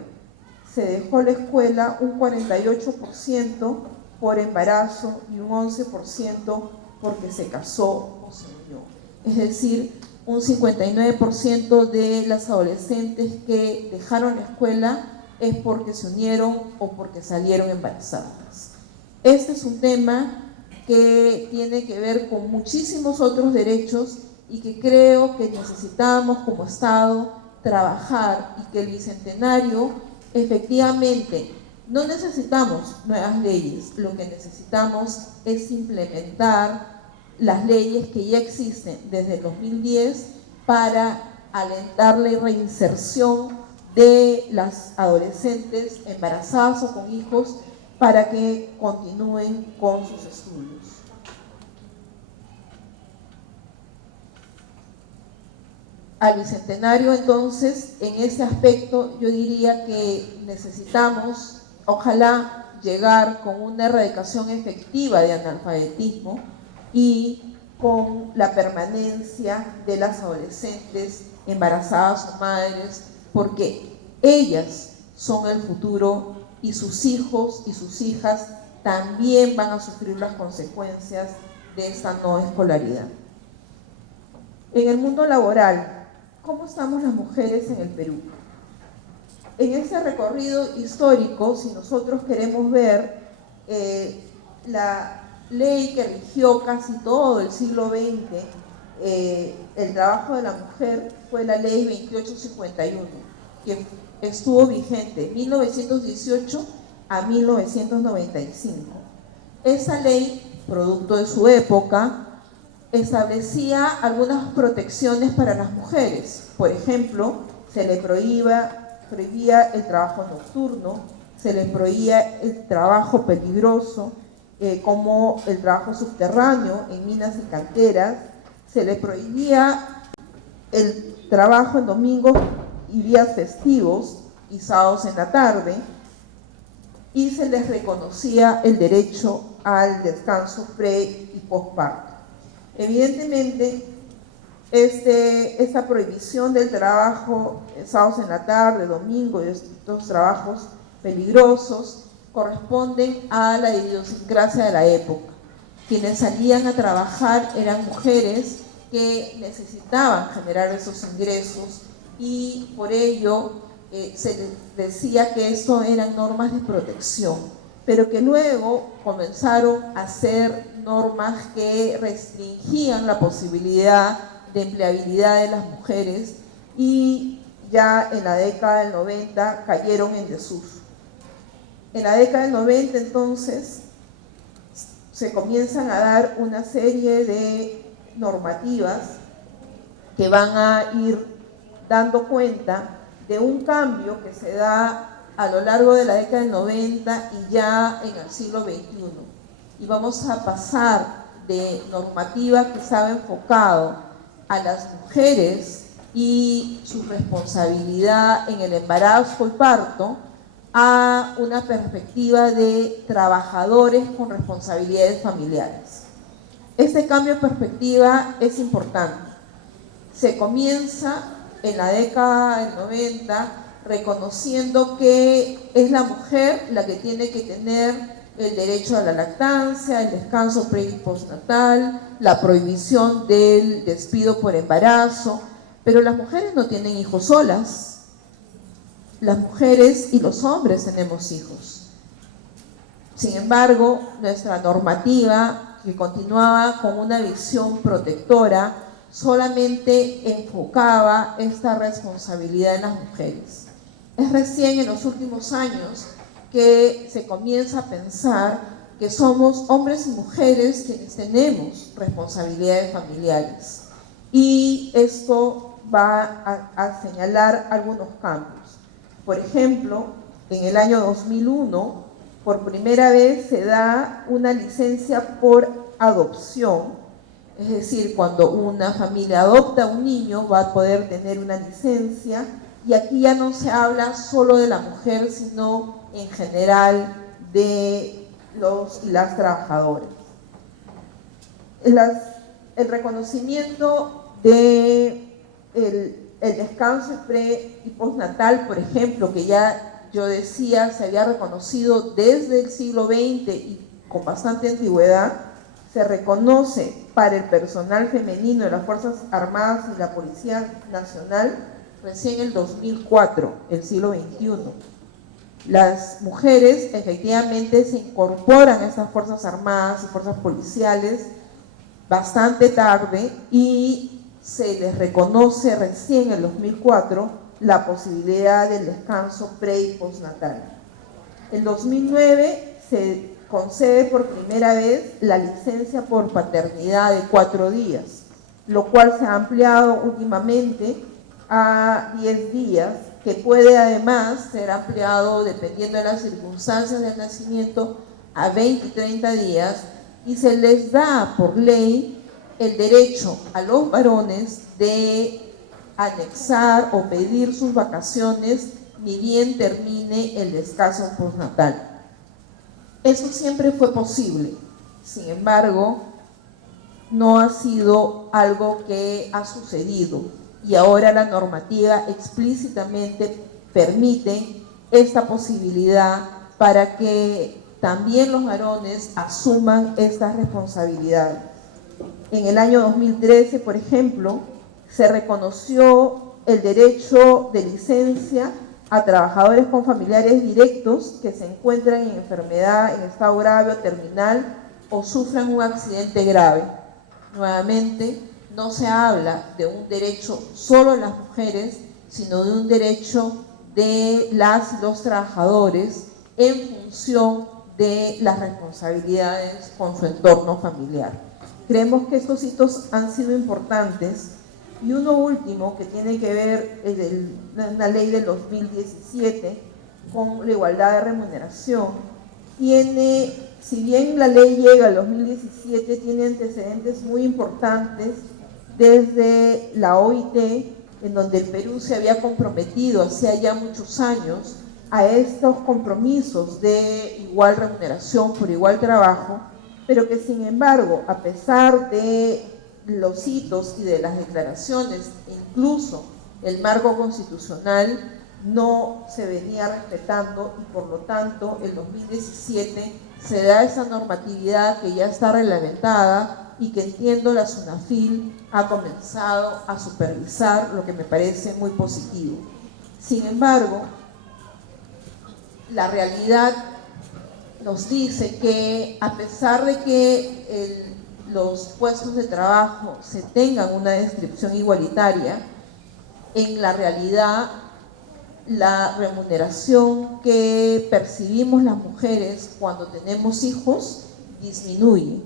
Se dejó la escuela un 48% por embarazo y un 11% porque se casó o se unió. Es decir, un 59% de las adolescentes que dejaron la escuela es porque se unieron o porque salieron embarazadas. Este es un tema que tiene que ver con muchísimos otros derechos y que creo que necesitamos como Estado trabajar, y que el Bicentenario efectivamente no necesitamos nuevas leyes, lo que necesitamos es implementar las leyes que ya existen desde el 2010 para alentar la reinserción de las adolescentes embarazadas o con hijos para que continúen con sus estudios. 。al Bicentenario, entonces, en ese aspecto, yo diría que necesitamos, ojalá, llegar con una erradicación efectiva de analfabetismo y con la permanencia de las adolescentes embarazadas o madres, porque ellas son el futuro y sus hijos y sus hijas también van a sufrir las consecuencias de esta no escolaridad. En el mundo laboral, ¿cómo estamos las mujeres en el Perú? En ese recorrido histórico, si nosotros queremos ver la ley que rigió casi todo el siglo XX, el trabajo de la mujer, fue la ley 2851, que estuvo vigente de 1918 a 1995. Esa ley, producto de su época, establecía algunas protecciones para las mujeres. Por ejemplo, se le prohibía el trabajo nocturno, se le prohibía el trabajo peligroso, como el trabajo subterráneo en minas y canteras, se le prohibía el trabajo en domingos y días festivos y sábados en la tarde, y se les reconocía el derecho al descanso pre y postparto. Evidentemente, esta prohibición del trabajo sábados en la tarde, domingo y estos trabajos peligrosos corresponden a la idiosincrasia de la época. Quienes salían a trabajar eran mujeres que necesitaban generar esos ingresos y por ello se les decía que esto eran normas de protección, pero que luego comenzaron a ser normas que restringían la posibilidad de empleabilidad de las mujeres y ya en la década del 90 cayeron en desuso. En la década del 90 entonces se comienzan a dar una serie de normativas que van a ir dando cuenta de un cambio que se da a lo largo de la década del 90 y ya en el siglo XXI. Y vamos a pasar de normativa que estaba enfocado a las mujeres y su responsabilidad en el embarazo y parto a una perspectiva de trabajadores con responsabilidades familiares. Este cambio de perspectiva es importante. Se comienza en la década del 90 reconociendo que es la mujer la que tiene que tener el derecho a la lactancia, el descanso pre y postnatal, la prohibición del despido por embarazo, pero las mujeres no tienen hijos solas. Las mujeres y los hombres tenemos hijos. Sin embargo, nuestra normativa, que continuaba con una visión protectora, solamente enfocaba esta responsabilidad en las mujeres. Es recién en los últimos años que se comienza a pensar que somos hombres y mujeres quienes tenemos responsabilidades familiares. Y esto va a señalar algunos cambios. Por ejemplo, en el año 2001, por primera vez se da una licencia por adopción, es decir, cuando una familia adopta a un niño va a poder tener una licencia, y aquí ya no se habla solo de la mujer, sino en general de los y las trabajadoras. El reconocimiento de el descanso pre y postnatal, por ejemplo, que ya yo decía se había reconocido desde el siglo XX y con bastante antigüedad, se reconoce para el personal femenino de las Fuerzas Armadas y la Policía Nacional recién en el 2004, el siglo XXI. Las mujeres efectivamente se incorporan a estas Fuerzas Armadas y Fuerzas Policiales bastante tarde y se les reconoce recién en el 2004 la posibilidad del descanso pre y postnatal. En 2009 se concede por primera vez la licencia por paternidad de 4 días, lo cual se ha ampliado últimamente a 10 días, que puede además ser ampliado dependiendo de las circunstancias del nacimiento a 20 y 30 días, y se les da por ley el derecho a los varones de anexar o pedir sus vacaciones ni bien termine el descanso postnatal. Eso siempre fue posible, sin embargo, no ha sido algo que ha sucedido y ahora la normativa explícitamente permite esta posibilidad para que también los varones asuman estas responsabilidades. En el año 2013, por ejemplo, se reconoció el derecho de licencia a trabajadores con familiares directos que se encuentran en enfermedad, en estado grave o terminal o sufran un accidente grave. Nuevamente, no se habla de un derecho solo de las mujeres, sino de un derecho de las y los trabajadores en función de las responsabilidades con su entorno familiar. Creemos que estos hitos han sido importantes. Y uno último que tiene que ver una ley del 2017 con la igualdad de remuneración. Si bien la ley llega al 2017, tiene antecedentes muy importantes desde la OIT, en donde el Perú se había comprometido hacía ya muchos años a estos compromisos de igual remuneración por igual trabajo, pero que sin embargo, a pesar de los hitos y de las declaraciones, incluso el marco constitucional, no se venía respetando y por lo tanto el 2017 se da esa normatividad que ya está reglamentada y que entiendo la SUNAFIL ha comenzado a supervisar, lo que me parece muy positivo. Sin embargo, la realidad nos dice que a pesar de que los puestos de trabajo se tengan una descripción igualitaria, en la realidad la remuneración que percibimos las mujeres cuando tenemos hijos disminuye,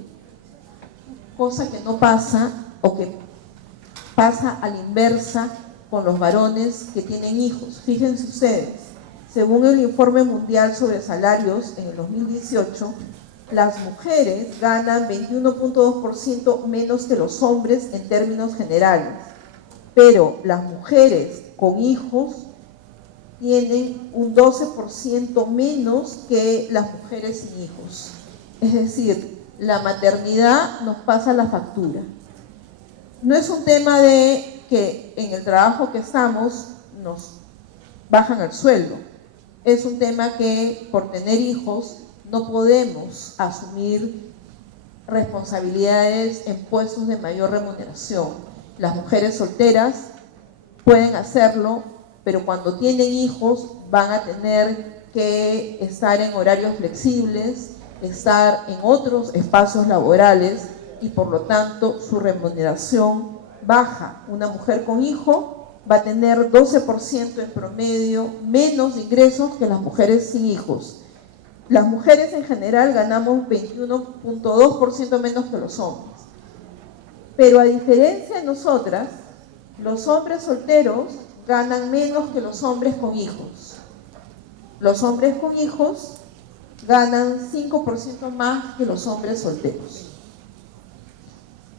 cosa que no pasa o que pasa a la inversa con los varones que tienen hijos. Fíjense ustedes, según el Informe Mundial sobre Salarios en el 2018, las mujeres ganan 21.2% menos que los hombres en términos generales, pero las mujeres con hijos tienen un 12% menos que las mujeres sin hijos. Es decir, la maternidad nos pasa la factura. No es un tema de que en el trabajo que estamos nos bajan el sueldo, es un tema que por tener hijos no podemos asumir responsabilidades en puestos de mayor remuneración. Las mujeres solteras pueden hacerlo, pero cuando tienen hijos van a tener que estar en horarios flexibles, estar en otros espacios laborales y por lo tanto su remuneración baja. Una mujer con hijo va a tener 12% en promedio menos de ingresos que las mujeres sin hijos. Las mujeres en general ganamos 21.2% menos que los hombres. Pero a diferencia de nosotras, los hombres solteros ganan menos que los hombres con hijos. Los hombres con hijos ganan 5% más que los hombres solteros.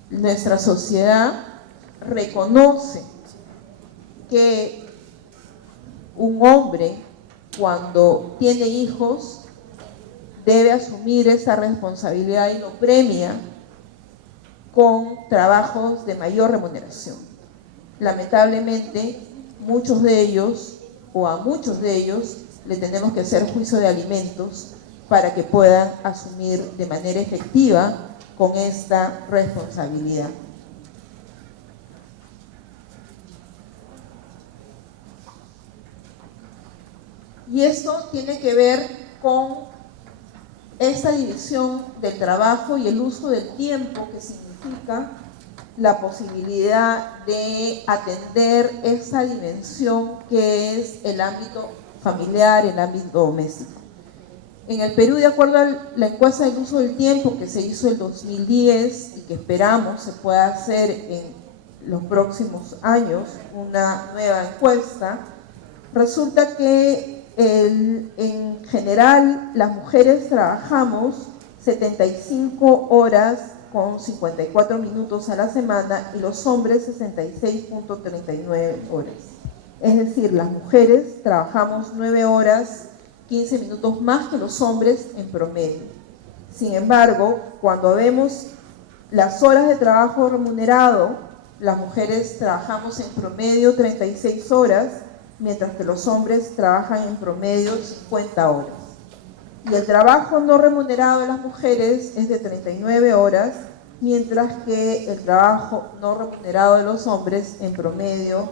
Nuestra sociedad reconoce que un hombre, cuando tiene hijos, debe asumir esa responsabilidad y lo premia con trabajos de mayor remuneración. Lamentablemente, muchos de ellos, o a muchos de ellos, le tenemos que hacer juicio de alimentos para que puedan asumir de manera efectiva con esta responsabilidad. Y esto tiene que ver con esta división del trabajo y el uso del tiempo, que significa la posibilidad de atender esa dimensión que es el ámbito familiar, el ámbito doméstico. En el Perú, de acuerdo a la encuesta del uso del tiempo que se hizo en 2010 y que esperamos se pueda hacer en los próximos años, una nueva encuesta, resulta que en general las mujeres trabajamos 75 horas con 54 minutos a la semana y los hombres 66.39 horas. Es decir, las mujeres trabajamos 9 horas, 15 minutos más que los hombres en promedio. Sin embargo, cuando vemos las horas de trabajo remunerado, las mujeres trabajamos en promedio 36 horas, mientras que los hombres trabajan en promedio 50 horas. Y el trabajo no remunerado de las mujeres es de 39 horas, mientras que el trabajo no remunerado de los hombres en promedio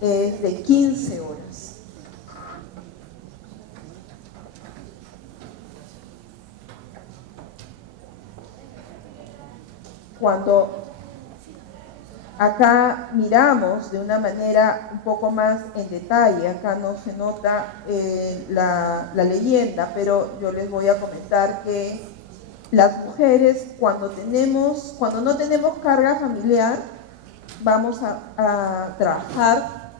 es de 15 horas. Cuando acá miramos de una manera un poco más en detalle, acá no se nota la leyenda, pero yo les voy a comentar que las mujeres cuando no tenemos carga familiar, vamos a trabajar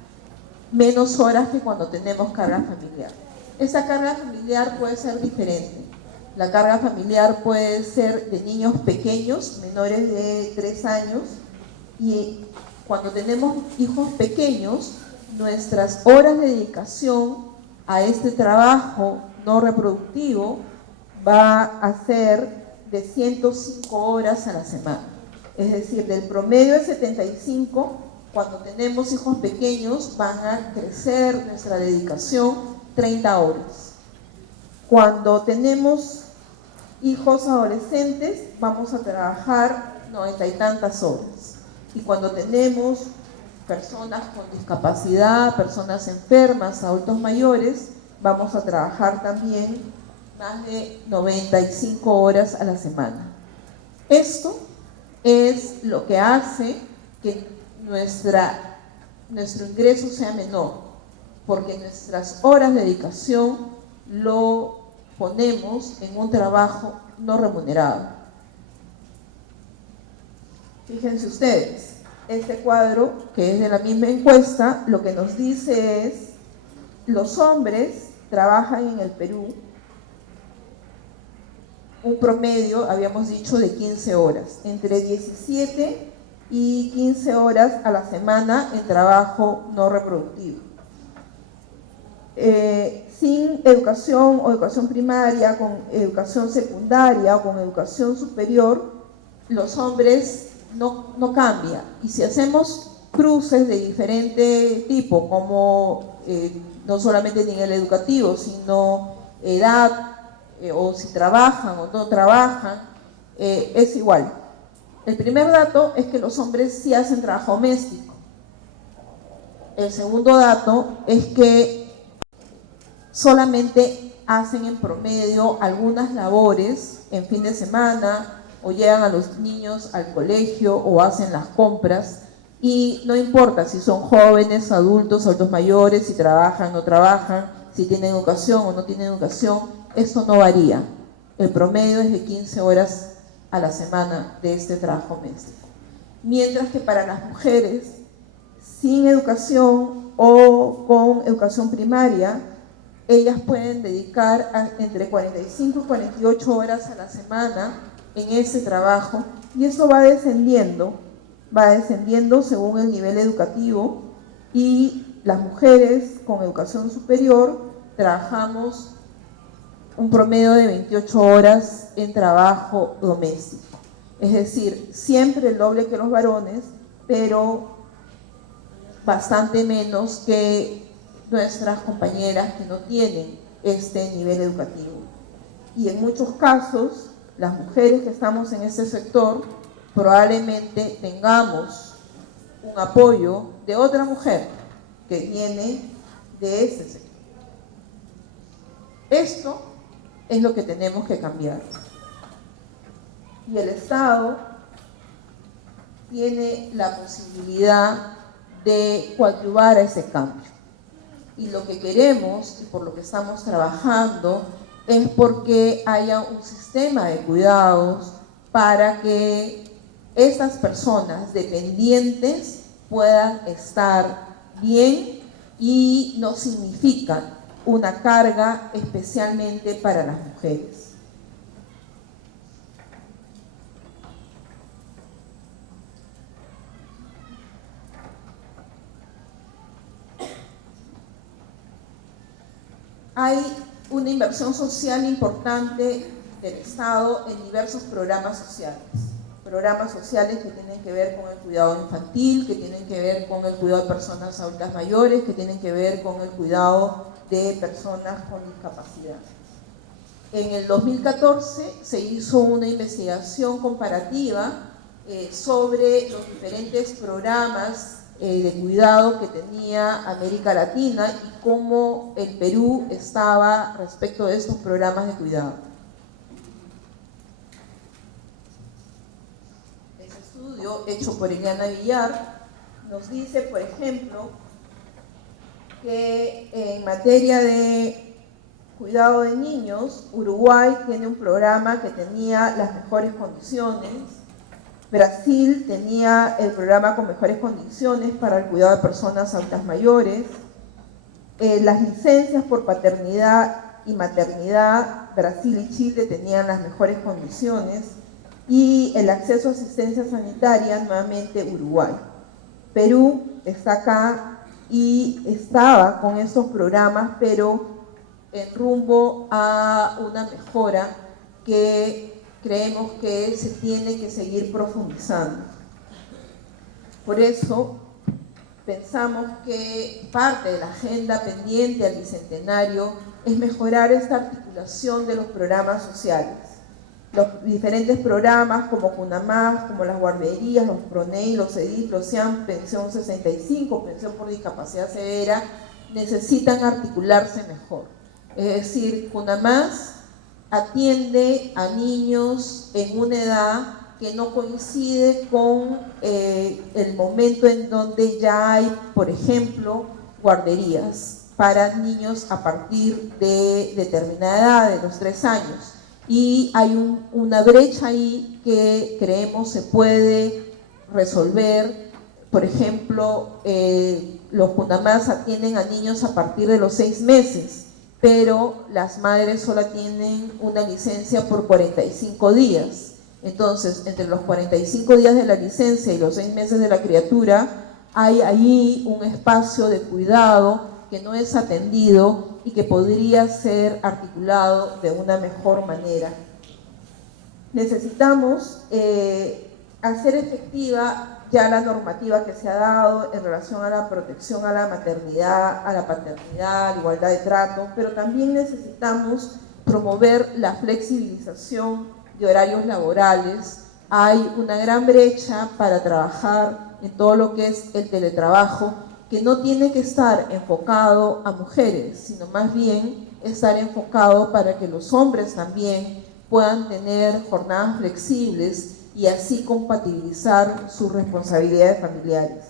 menos horas que cuando tenemos carga familiar. Esa carga familiar puede ser diferente. La carga familiar puede ser de niños pequeños, menores de 3 años, y cuando tenemos hijos pequeños, nuestras horas de dedicación a este trabajo no reproductivo va a ser de 105 horas a la semana. Es decir, del promedio de 75, cuando tenemos hijos pequeños, van a crecer nuestra dedicación 30 horas. Cuando tenemos hijos adolescentes, vamos a trabajar 90 y tantas horas. Y cuando tenemos personas con discapacidad, personas enfermas, adultos mayores, vamos a trabajar también más de 95 horas a la semana. Esto es lo que hace que nuestro ingreso sea menor, porque nuestras horas de dedicación lo ponemos en un trabajo no remunerado. Fíjense ustedes, este cuadro, que es de la misma encuesta, lo que nos dice es: los hombres trabajan en el Perú un promedio, habíamos dicho, de 15 horas, entre 17 y 15 horas a la semana en trabajo no reproductivo. Sin educación o educación primaria, con educación secundaria o con educación superior, los hombres no cambia. Y si hacemos cruces de diferente tipo, como no solamente nivel educativo, sino edad, o si trabajan o no trabajan, es igual. El primer dato es que los hombres sí hacen trabajo doméstico. El segundo dato es que solamente hacen en promedio algunas labores en fin de semana, o llevan a los niños al colegio o hacen las compras, y no importa si son jóvenes, adultos mayores, si trabajan o no trabajan, si tienen educación o no tienen educación, esto no varía. El promedio es de 15 horas a la semana de este trabajo doméstico. Mientras que para las mujeres sin educación o con educación primaria, ellas pueden dedicar entre 45 y 48 horas a la semana en ese trabajo, y eso va descendiendo según el nivel educativo, y las mujeres con educación superior trabajamos un promedio de 28 horas en trabajo doméstico. Es decir, siempre el doble que los varones, pero bastante menos que nuestras compañeras que no tienen este nivel educativo. Y en muchos casos, las mujeres que estamos en este sector probablemente tengamos un apoyo de otra mujer que viene de este sector. Esto es lo que tenemos que cambiar. Y el Estado tiene la posibilidad de coadyuvar a ese cambio. Y lo que queremos, y por lo que estamos trabajando, es porque haya un sistema de cuidados para que estas personas dependientes puedan estar bien y no significan una carga especialmente para las mujeres. hay una inversión social importante del Estado en diversos programas sociales. Programas sociales que tienen que ver con el cuidado infantil, que tienen que ver con el cuidado de personas adultas mayores, que tienen que ver con el cuidado de personas con discapacidad. En el 2014 se hizo una investigación comparativa sobre los diferentes programas de cuidado que tenía América Latina y cómo el Perú estaba respecto de estos programas de cuidado. Ese estudio, hecho por Eliana Villar, nos dice, por ejemplo, que en materia de cuidado de niños, Uruguay tiene un programa que tenía las mejores condiciones. Brasil tenía el programa con mejores condiciones para el cuidado de personas adultas mayores. Las licencias por paternidad y maternidad, Brasil y Chile tenían las mejores condiciones. Y el acceso a asistencia sanitaria, nuevamente Uruguay. Perú está acá y estaba con esos programas, pero en rumbo a una mejora que creemos que se tiene que seguir profundizando. Por eso pensamos que parte de la agenda pendiente al Bicentenario es mejorar esta articulación de los programas sociales. Los diferentes programas como CUNAMAS, como las guarderías, los PRONEI, los CEDIF, los SEAM, Pensión 65, Pensión por Discapacidad Severa, necesitan articularse mejor. Es decir, CUNAMAS atiende a niños en una edad que no coincide con el momento en donde ya hay, por ejemplo, guarderías para niños a partir de determinada edad, de los 3 años. Y hay una brecha ahí que creemos se puede resolver. Por ejemplo, los CUNAMAS atienden a niños a partir de los 6 meses, pero las madres solo tienen una licencia por 45 días. Entonces, entre los 45 días de la licencia y los 6 meses de la criatura, hay ahí un espacio de cuidado que no es atendido y que podría ser articulado de una mejor manera. Necesitamos hacer efectiva ya la normativa que se ha dado en relación a la protección a la maternidad, a la paternidad, a la igualdad de trato, pero también necesitamos promover la flexibilización de horarios laborales. Hay una gran brecha para trabajar en todo lo que es el teletrabajo, que no tiene que estar enfocado a mujeres, sino más bien estar enfocado para que los hombres también puedan tener jornadas flexibles y así compatibilizar sus responsabilidades familiares.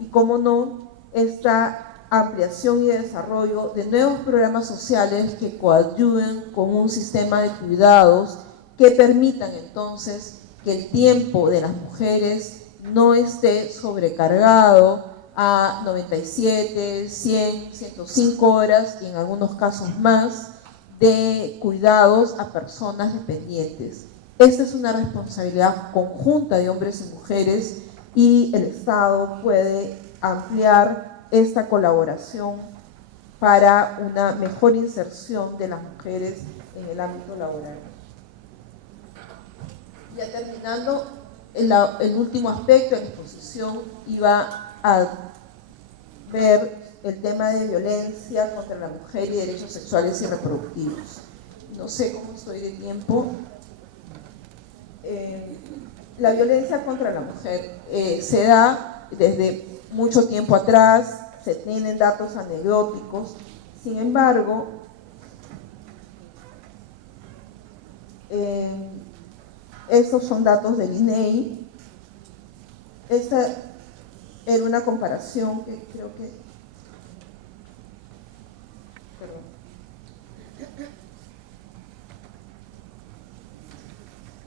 Y cómo no, esta ampliación y desarrollo de nuevos programas sociales que coadyuven con un sistema de cuidados que permitan entonces que el tiempo de las mujeres no esté sobrecargado a 97, 100, 105 horas y en algunos casos más de cuidados a personas dependientes. Esta es una responsabilidad conjunta de hombres y mujeres y el Estado puede ampliar esta colaboración para una mejor inserción de las mujeres en el ámbito laboral. Ya terminando, el último aspecto de la exposición iba a ver el tema de violencia contra la mujer y derechos sexuales y reproductivos. No sé cómo estoy de tiempo. La violencia contra la mujer se da desde mucho tiempo atrás, se tienen datos anecdóticos, sin embargo, estos son datos del INEI. Esta era una comparación que creo que... Perdón.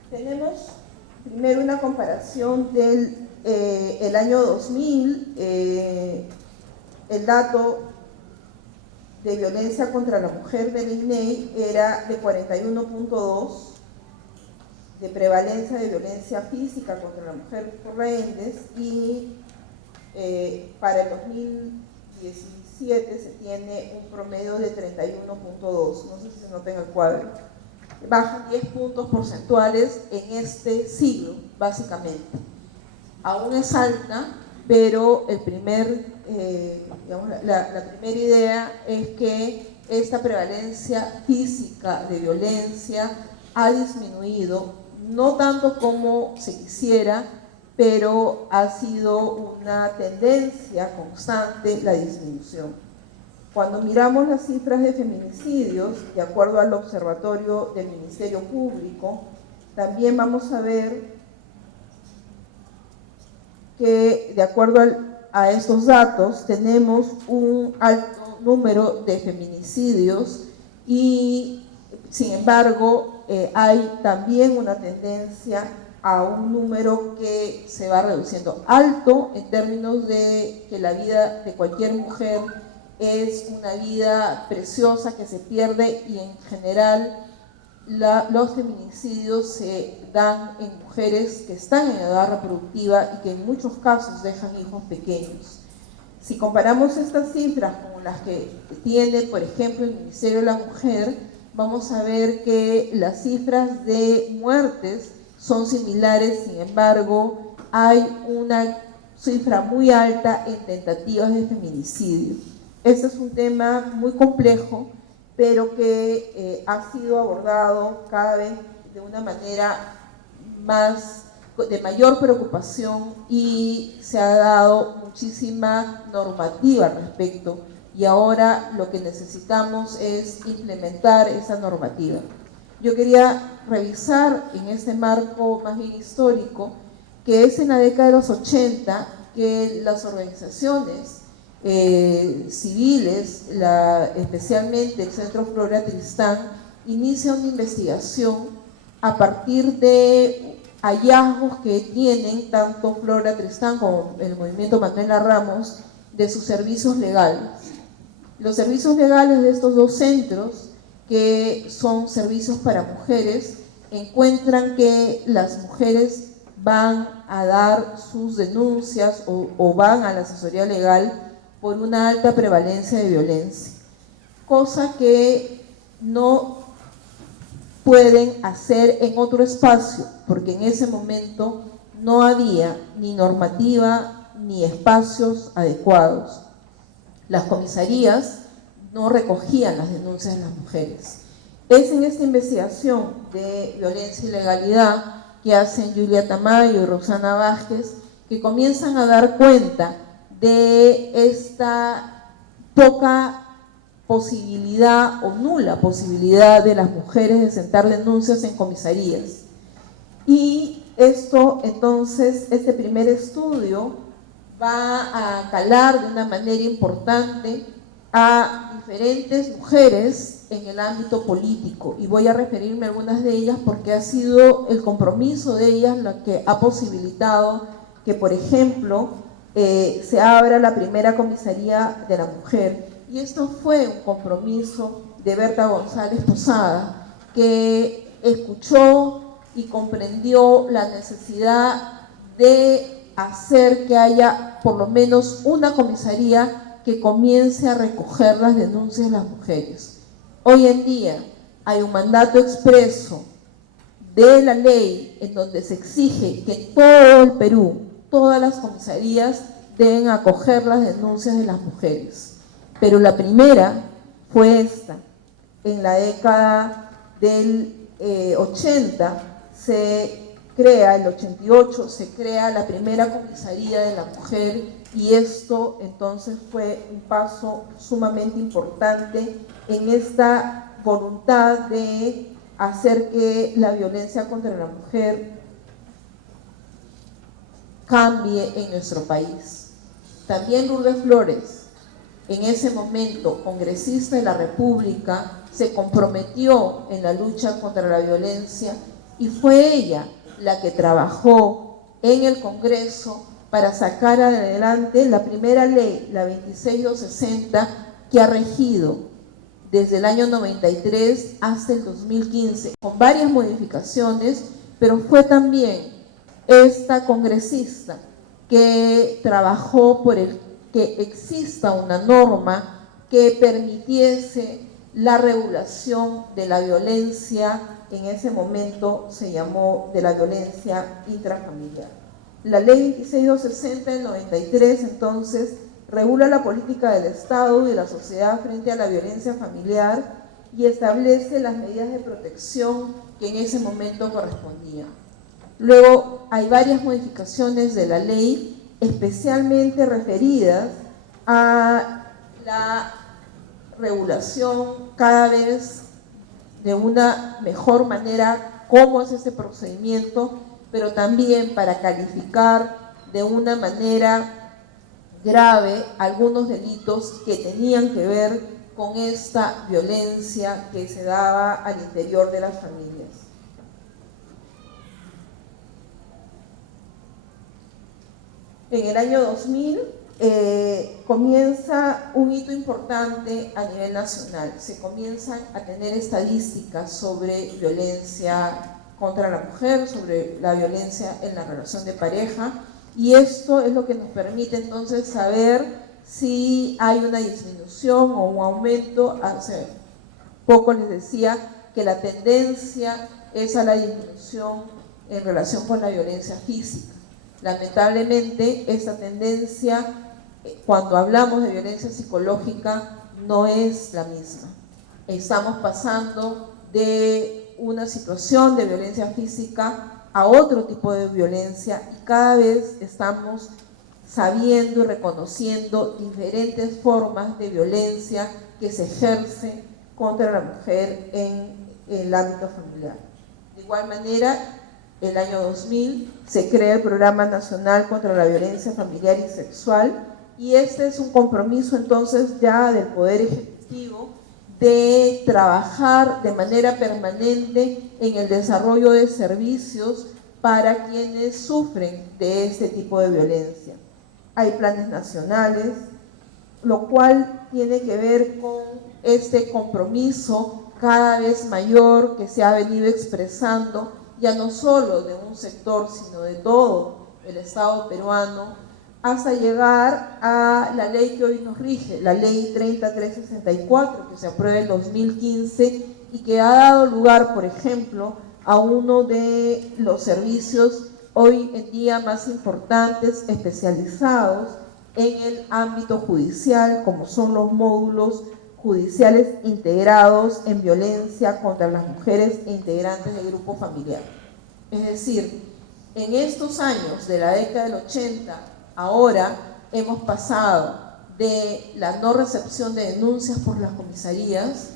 Tenemos primero una comparación del el año 2000, el dato de violencia contra la mujer del INEI era de 41.2, de prevalencia de violencia física contra la mujer por rehenes, y para el 2017 2017 se tiene un promedio de 31.2, no sé si se nota en el cuadro. Bajan 10 puntos porcentuales en este siglo, básicamente. Aún es alta, pero la primera idea es que esta prevalencia física de violencia ha disminuido, no tanto como se quisiera, pero ha sido una tendencia constante la disminución. Cuando miramos las cifras de feminicidios, de acuerdo al Observatorio del Ministerio Público, también vamos a ver que, de acuerdo a estos datos, tenemos un alto número de feminicidios y, sin embargo, hay también una tendencia a un número que se va reduciendo. Alto en términos de que la vida de cualquier mujer es una vida preciosa que se pierde, y en general los feminicidios se dan en mujeres que están en edad reproductiva y que en muchos casos dejan hijos pequeños. Si comparamos estas cifras con las que tiene, por ejemplo, el Ministerio de la Mujer, vamos a ver que las cifras de muertes son similares, sin embargo, hay una cifra muy alta en tentativas de feminicidio. Este es un tema muy complejo, pero que ha sido abordado cada vez de una manera de mayor preocupación, y se ha dado muchísima normativa al respecto, y ahora lo que necesitamos es implementar esa normativa. Yo quería revisar en este marco más bien histórico, que es en la década de los 80 que las organizaciones civiles, especialmente el Centro Flora Tristán, inicia una investigación a partir de hallazgos que tienen tanto Flora Tristán como el movimiento Manuela Ramos de sus servicios legales. Los servicios legales de estos dos centros, que son servicios para mujeres, encuentran que las mujeres van a dar sus denuncias o van a la asesoría legal por una alta prevalencia de violencia, cosa que no pueden hacer en otro espacio, porque en ese momento no había ni normativa ni espacios adecuados. Las comisarías no recogían las denuncias de las mujeres. Es en esta investigación de violencia y legalidad que hacen Julia Tamayo y Roxana Vázquez, que comienzan a dar cuenta de esta poca posibilidad o nula posibilidad de las mujeres de sentar denuncias en comisarías. Y esto, entonces, este primer estudio va a calar de una manera importante a diferentes mujeres en el ámbito político, y voy a referirme a algunas de ellas porque ha sido el compromiso de ellas la que ha posibilitado que, por ejemplo, se abra la primera comisaría de la mujer. Y esto fue un compromiso de Berta González Posada, que escuchó y comprendió la necesidad de hacer que haya por lo menos una comisaría que comience a recoger las denuncias de las mujeres. Hoy en día hay un mandato expreso de la ley en donde se exige que en todo el Perú, todas las comisarías deben acoger las denuncias de las mujeres. Pero la primera fue esta. En la década del 80 se crea, el 88 se crea la primera comisaría de la mujer, y esto entonces fue un paso sumamente importante en esta voluntad de hacer que la violencia contra la mujer cambie en nuestro país. También Lourdes Flores, en ese momento congresista de la República, se comprometió en la lucha contra la violencia, y fue ella la que trabajó en el Congreso para sacar adelante la primera ley, la 26260, que ha regido desde el año 93 hasta el 2015, con varias modificaciones, pero fue también esta congresista que trabajó por el que exista una norma que permitiese la regulación de la violencia, en ese momento se llamó de la violencia intrafamiliar. La ley 26260 del 93 entonces regula la política del Estado y de la sociedad frente a la violencia familiar y establece las medidas de protección que en ese momento correspondían. Luego hay varias modificaciones de la ley, especialmente referidas a la regulación cada vez de una mejor manera cómo es ese procedimiento, pero también para calificar de una manera grave algunos delitos que tenían que ver con esta violencia que se daba al interior de las familias. En el año 2000 comienza un hito importante a nivel nacional. Se comienzan a tener estadísticas sobre violencia contra la mujer, sobre la violencia en la relación de pareja, y esto es lo que nos permite entonces saber si hay una disminución o un aumento. Hace poco les decía que la tendencia es a la disminución en relación con la violencia física. Lamentablemente, esta tendencia, cuando hablamos de violencia psicológica, no es la misma. Estamos pasando de una situación de violencia física a otro tipo de violencia y cada vez estamos sabiendo y reconociendo diferentes formas de violencia que se ejerce contra la mujer en el ámbito familiar. De igual manera, el año 2000 se crea el Programa Nacional contra la Violencia Familiar y Sexual, y este es un compromiso entonces ya del Poder Ejecutivo de trabajar de manera permanente en el desarrollo de servicios para quienes sufren de este tipo de violencia. Hay planes nacionales, lo cual tiene que ver con este compromiso cada vez mayor que se ha venido expresando, ya no solo de un sector, sino de todo el Estado peruano, hasta llegar a la ley que hoy nos rige, la ley 3364, que se aprueba en 2015 y que ha dado lugar, por ejemplo, a uno de los servicios hoy en día más importantes, especializados en el ámbito judicial, como son los módulos judiciales integrados en violencia contra las mujeres e integrantes del grupo familiar. Es decir, en estos años de la década del 80, ahora hemos pasado de la no recepción de denuncias por las comisarías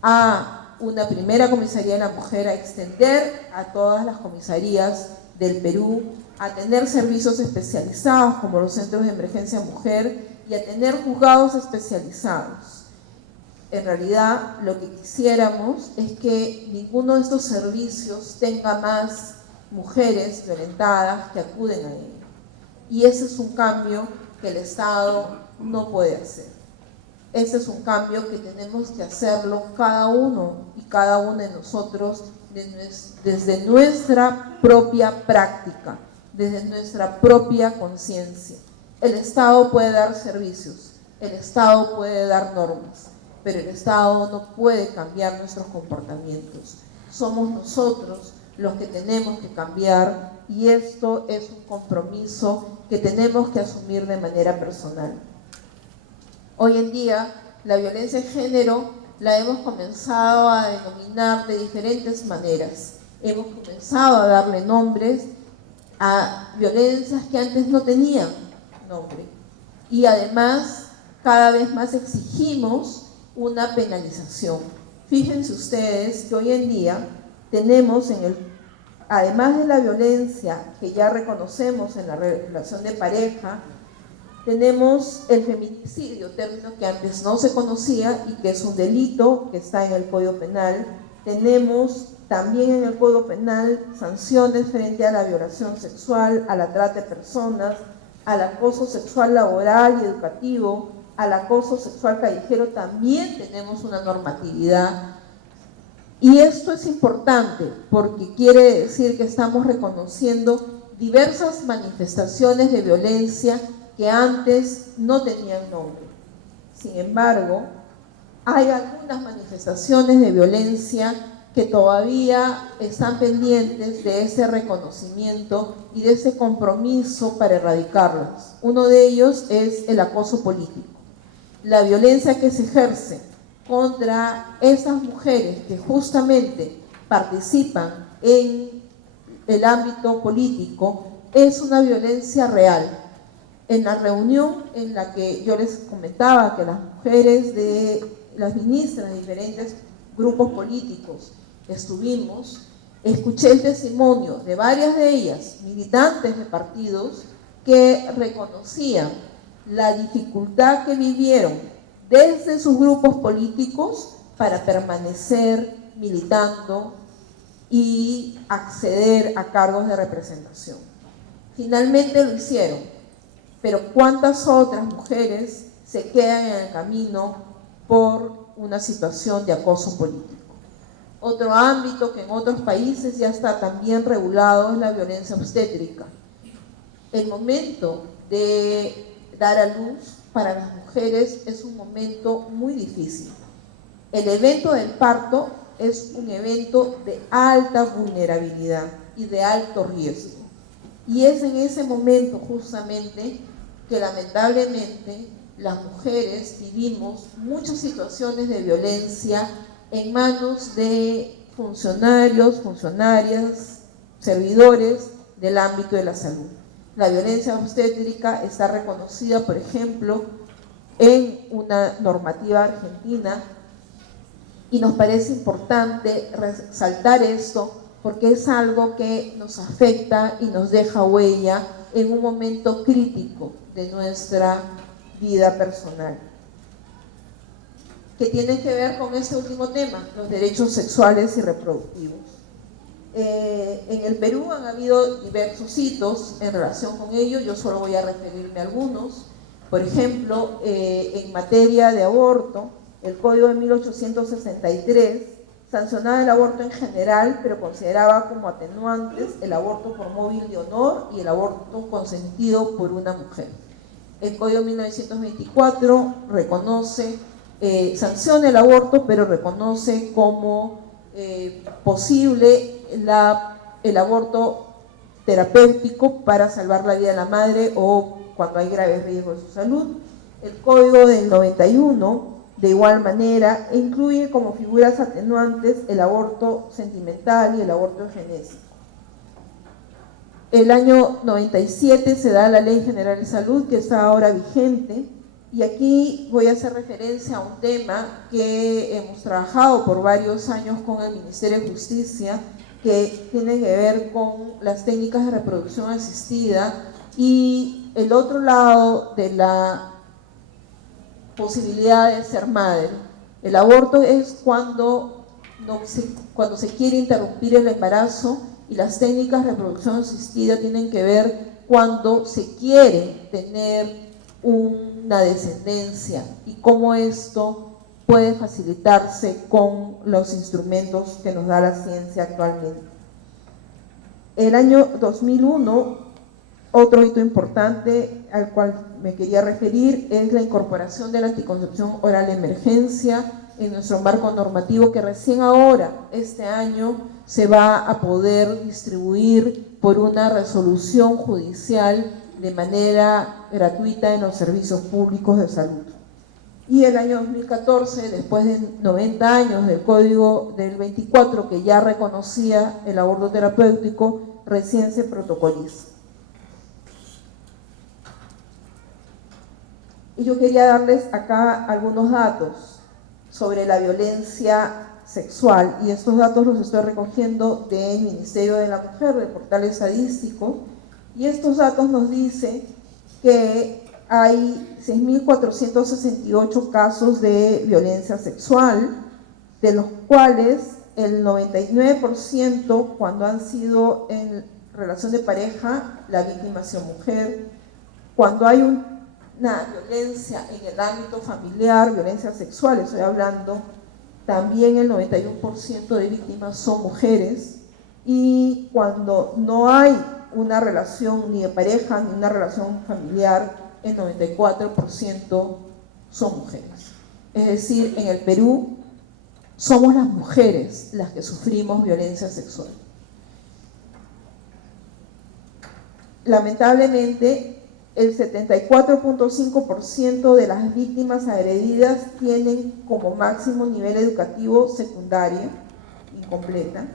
a una primera comisaría de la mujer, a extender a todas las comisarías del Perú, a tener servicios especializados como los centros de emergencia mujer y a tener juzgados especializados. En realidad, lo que quisiéramos es que ninguno de estos servicios tenga más mujeres violentadas que acuden a ellos. Y ese es un cambio que el Estado no puede hacer. Ese es un cambio que tenemos que hacerlo cada uno y cada una de nosotros desde nuestra propia práctica, desde nuestra propia conciencia. El Estado puede dar servicios, el Estado puede dar normas, pero el Estado no puede cambiar nuestros comportamientos. Somos nosotros los que tenemos que cambiar, y esto es un compromiso que tenemos que asumir de manera personal. Hoy en día, la violencia de género la hemos comenzado a denominar de diferentes maneras. Hemos comenzado a darle nombres a violencias que antes no tenían nombre. Y además, cada vez más exigimos una penalización. Fíjense ustedes que hoy en día tenemos además de la violencia que ya reconocemos en la relación de pareja, tenemos el feminicidio, término que antes no se conocía y que es un delito que está en el Código Penal. Tenemos también en el Código Penal sanciones frente a la violación sexual, a la trata de personas, al acoso sexual laboral y educativo, al acoso sexual callejero. También tenemos una normatividad. Y esto es importante porque quiere decir que estamos reconociendo diversas manifestaciones de violencia que antes no tenían nombre. Sin embargo, hay algunas manifestaciones de violencia que todavía están pendientes de ese reconocimiento y de ese compromiso para erradicarlas. Uno de ellos es el acoso político. La violencia que se ejerce contra esas mujeres que justamente participan en el ámbito político es una violencia real. En la reunión en la que yo les comentaba que las mujeres de las ministras de diferentes grupos políticos estuvimos, escuché el testimonio de varias de ellas, militantes de partidos, que reconocían la dificultad que vivieron desde sus grupos políticos para permanecer militando y acceder a cargos de representación. Finalmente lo hicieron, pero ¿cuántas otras mujeres se quedan en el camino por una situación de acoso político? Otro ámbito que en otros países ya está también regulado es la violencia obstétrica. El momento de dar a luz para las mujeres es un momento muy difícil. El evento del parto es un evento de alta vulnerabilidad y de alto riesgo. Y es en ese momento justamente que lamentablemente las mujeres vivimos muchas situaciones de violencia en manos de funcionarios, funcionarias, servidores del ámbito de la salud. La violencia obstétrica está reconocida, por ejemplo, en una normativa argentina y nos parece importante resaltar esto porque es algo que nos afecta y nos deja huella en un momento crítico de nuestra vida personal, que tiene que ver con este último tema, los derechos sexuales y reproductivos. En el Perú han habido diversos hitos en relación con ello, yo solo voy a referirme a algunos. Por ejemplo, en materia de aborto, el Código de 1863 sancionaba el aborto en general, pero consideraba como atenuantes el aborto por móvil de honor y el aborto consentido por una mujer. El Código de 1924 reconoce, sanciona el aborto, pero reconoce como posible el aborto terapéutico para salvar la vida de la madre o cuando hay graves riesgos de su salud. El Código del 91, de igual manera, incluye como figuras atenuantes el aborto sentimental y el aborto eugenésico. El año 97 se da la Ley General de Salud, que está ahora vigente, y aquí voy a hacer referencia a un tema que hemos trabajado por varios años con el Ministerio de Justicia, que tiene que ver con las técnicas de reproducción asistida y el otro lado de la posibilidad de ser madre. El aborto es cuando se quiere interrumpir el embarazo, y las técnicas de reproducción asistida tienen que ver cuando se quiere tener una descendencia y cómo esto puede facilitarse con los instrumentos que nos da la ciencia actualmente. El año 2001, otro hito importante al cual me quería referir es la incorporación de la anticoncepción oral de emergencia en nuestro marco normativo, que recién ahora, este año, se va a poder distribuir por una resolución judicial de manera gratuita en los servicios públicos de salud. Y el año 2014, después de 90 años del Código del 24, que ya reconocía el aborto terapéutico, recién se protocoliza. Y yo quería darles acá algunos datos sobre la violencia sexual, y estos datos los estoy recogiendo del Ministerio de la Mujer, del portal estadístico, y estos datos nos dicen que hay 6.468 casos de violencia sexual, de los cuales el 99% cuando han sido en relación de pareja, la víctima ha sido mujer. Cuando hay una violencia en el ámbito familiar, violencia sexual, estoy hablando, también el 91% de víctimas son mujeres. Y cuando no hay una relación ni de pareja ni una relación familiar, el 94% son mujeres. Es decir, en el Perú somos las mujeres las que sufrimos violencia sexual. Lamentablemente, el 74.5% de las víctimas agredidas tienen como máximo nivel educativo secundario, incompleta.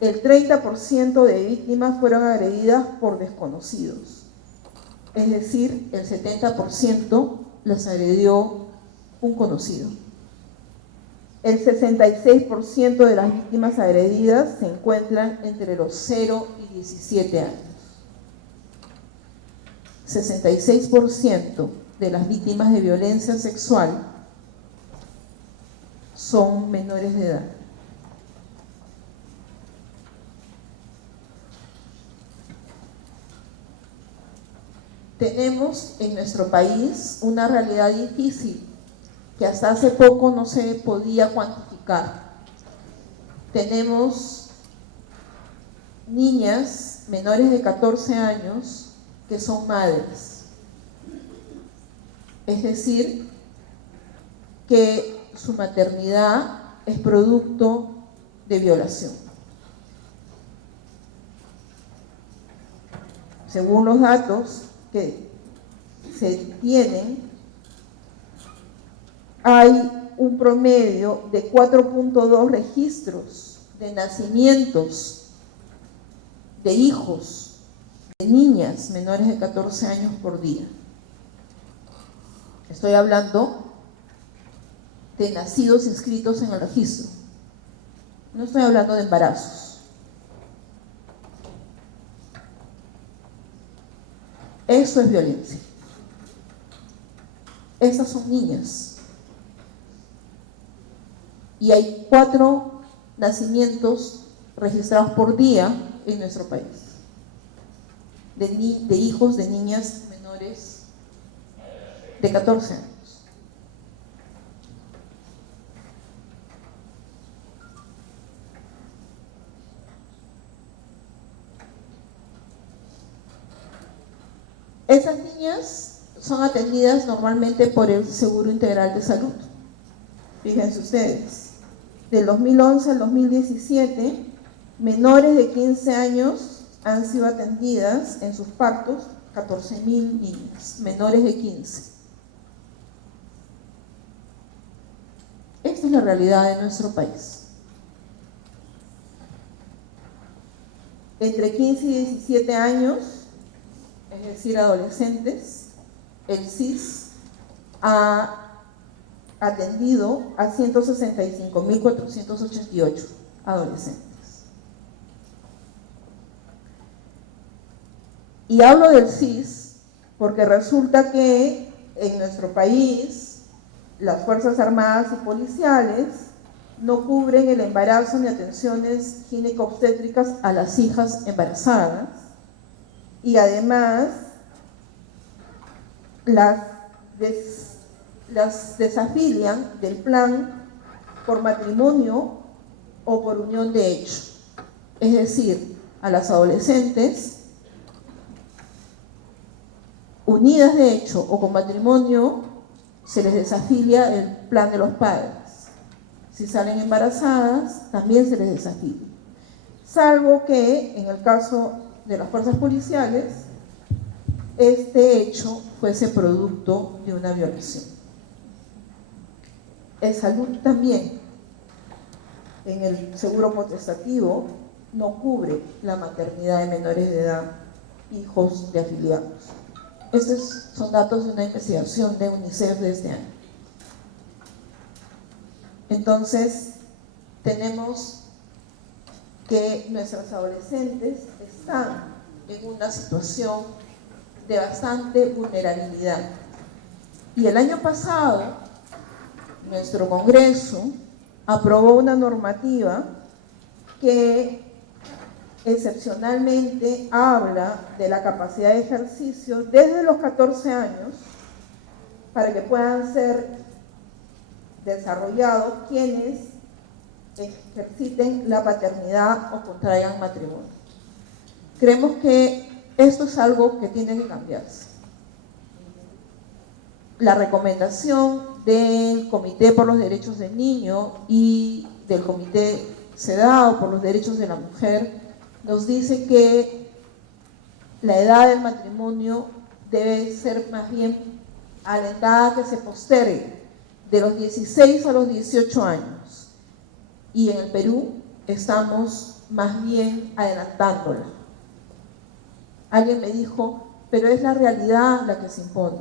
El 30% de víctimas fueron agredidas por desconocidos. Es decir, el 70% las agredió un conocido. El 66% de las víctimas agredidas se encuentran entre los 0 y 17 años. 66% de las víctimas de violencia sexual son menores de edad. Tenemos en nuestro país una realidad difícil que hasta hace poco no se podía cuantificar. Tenemos niñas menores de 14 años que son madres. Es decir, que su maternidad es producto de violación. Según los datos que se tienen, hay un promedio de 4.2 registros de nacimientos de hijos de niñas menores de 14 años por día. Estoy hablando de nacidos inscritos en el registro. No estoy hablando de embarazos. Eso es violencia. Esas son niñas. Y hay 4 nacimientos registrados por día en nuestro país. De hijos de niñas menores de 14 años. Esas niñas son atendidas normalmente por el Seguro Integral de Salud. Fíjense ustedes, del 2011 al 2017, menores de 15 años han sido atendidas en sus partos 14.000 niñas, menores de 15. Esta es la realidad de nuestro país. Entre 15 y 17 años, es decir, adolescentes, el CIS ha atendido a 165.488 adolescentes. Y hablo del CIS porque resulta que en nuestro país las Fuerzas Armadas y policiales no cubren el embarazo ni atenciones gineco-obstétricas a las hijas embarazadas, y además las desafilian del plan por matrimonio o por unión de hecho. Es decir, a las adolescentes unidas de hecho o con matrimonio se les desafilia el plan de los padres. Si salen embarazadas, también se les desafilia. Salvo que en el caso de las fuerzas policiales, este hecho fuese producto de una violación. El salud también, en el seguro potestativo, no cubre la maternidad de menores de edad, hijos de afiliados. Estos son datos de una investigación de UNICEF de este año. Entonces, tenemos que nuestras adolescentes están en una situación de bastante vulnerabilidad. Y el año pasado, nuestro Congreso aprobó una normativa que excepcionalmente habla de la capacidad de ejercicio desde los 14 años para que puedan ser desarrollados quienes ejerciten la paternidad o contraigan matrimonio. Creemos que esto es algo que tiene que cambiarse. la recomendación del Comité por los Derechos del Niño y del Comité CEDAW por los Derechos de la Mujer nos dice que la edad del matrimonio debe ser más bien alentada a que se postergue de los 16 a los 18 años. Y en el Perú estamos más bien adelantándola. Alguien me dijo, pero es la realidad la que se impone.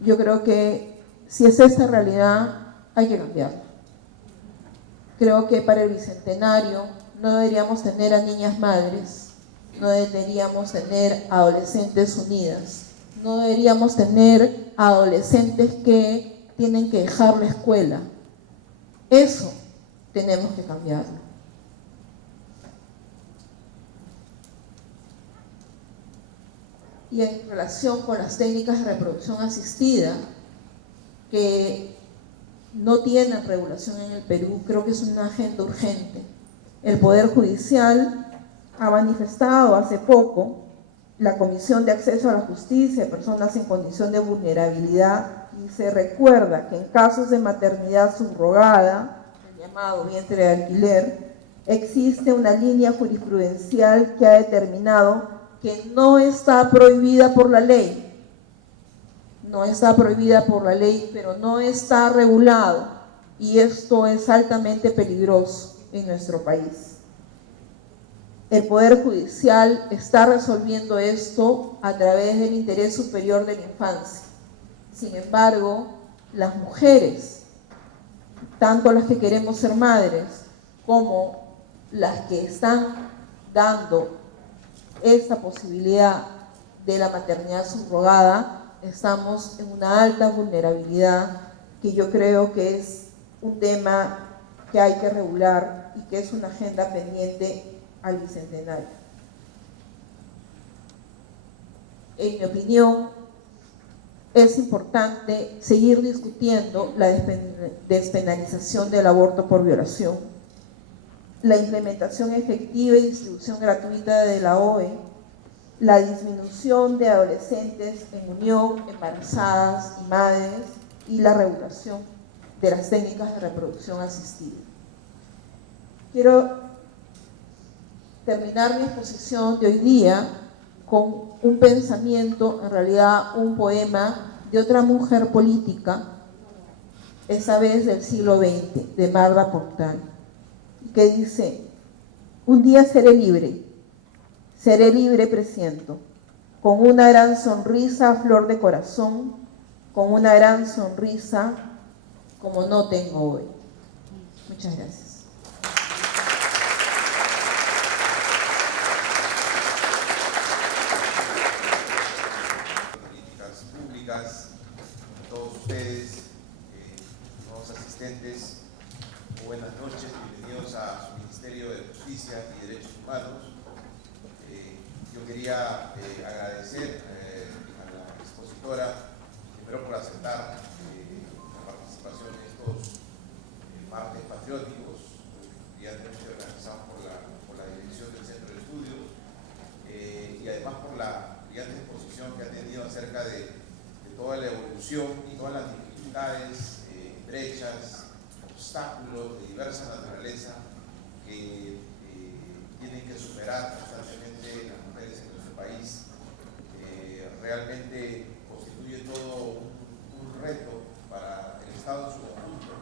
Yo creo que si es esta realidad, hay que cambiarla. Creo que para el Bicentenario no deberíamos tener a niñas madres, no deberíamos tener adolescentes unidas, no deberíamos tener adolescentes que tienen que dejar la escuela. Eso tenemos que cambiarlo. Y en relación con las técnicas de reproducción asistida, que no tienen regulación en el Perú, creo que es una agenda urgente. El Poder Judicial ha manifestado hace poco la Comisión de Acceso a la Justicia de Personas en Condición de Vulnerabilidad, y se recuerda que en casos de maternidad subrogada, el llamado vientre de alquiler, existe una línea jurisprudencial que ha determinado que no está prohibida por la ley. No está prohibida por la ley, pero no está regulado, y esto es altamente peligroso en nuestro país. El Poder Judicial está resolviendo esto a través del interés superior de la infancia. Sin embargo, las mujeres, tanto las que queremos ser madres como las que están dando esta posibilidad de la maternidad subrogada, estamos en una alta vulnerabilidad que yo creo que es un tema que hay que regular y que es una agenda pendiente al Bicentenario. En mi opinión, es importante seguir discutiendo la despenalización del aborto por violación, la implementación efectiva y distribución gratuita de la OE, la disminución de adolescentes en unión, embarazadas y madres, y la regulación de las técnicas de reproducción asistida. Quiero terminar mi exposición de hoy día con un pensamiento, en realidad un poema de otra mujer política, esa vez del siglo XX, de Marta Portal, que dice: un día seré libre presiento, con una gran sonrisa a flor de corazón, con una gran sonrisa como no tengo hoy. Muchas gracias. Políticas públicas, a todos ustedes, nuevos asistentes, buenas noches, bienvenidos a su Ministerio de Justicia y Derechos Humanos. Yo quería agradecer a la expositora, primero por aceptar la participación en estos martes patrióticos, brillantemente organizados por la dirección del Centro de Estudios, y además por la brillante exposición que ha tenido acerca de toda la evolución y todas las dificultades, brechas, obstáculos de diversa naturaleza que tienen que superar constantemente las mujeres en nuestro país. Realmente constituye todo un reto para el Estado en su conjunto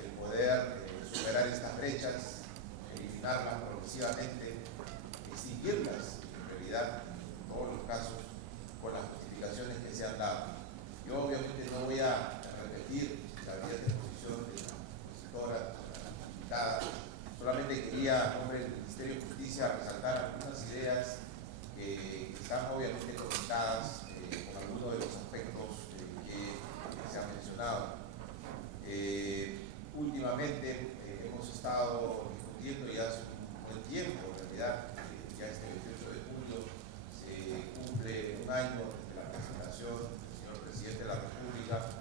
el poder superar estas brechas, eliminarlas progresivamente, extinguirlas en realidad en todos los casos con las justificaciones que se han dado. Yo obviamente no voy a repetir la brillante exposición de la expositora, de la invitada. Solamente quería, en nombre del Ministerio de Justicia, resaltar algunas ideas que están obviamente conectadas con algunos de los aspectos que se han mencionado. Últimamente hemos estado discutiendo ya hace un buen tiempo, en realidad, ya este 28 de julio se cumple un año desde la presentación del señor Presidente de la República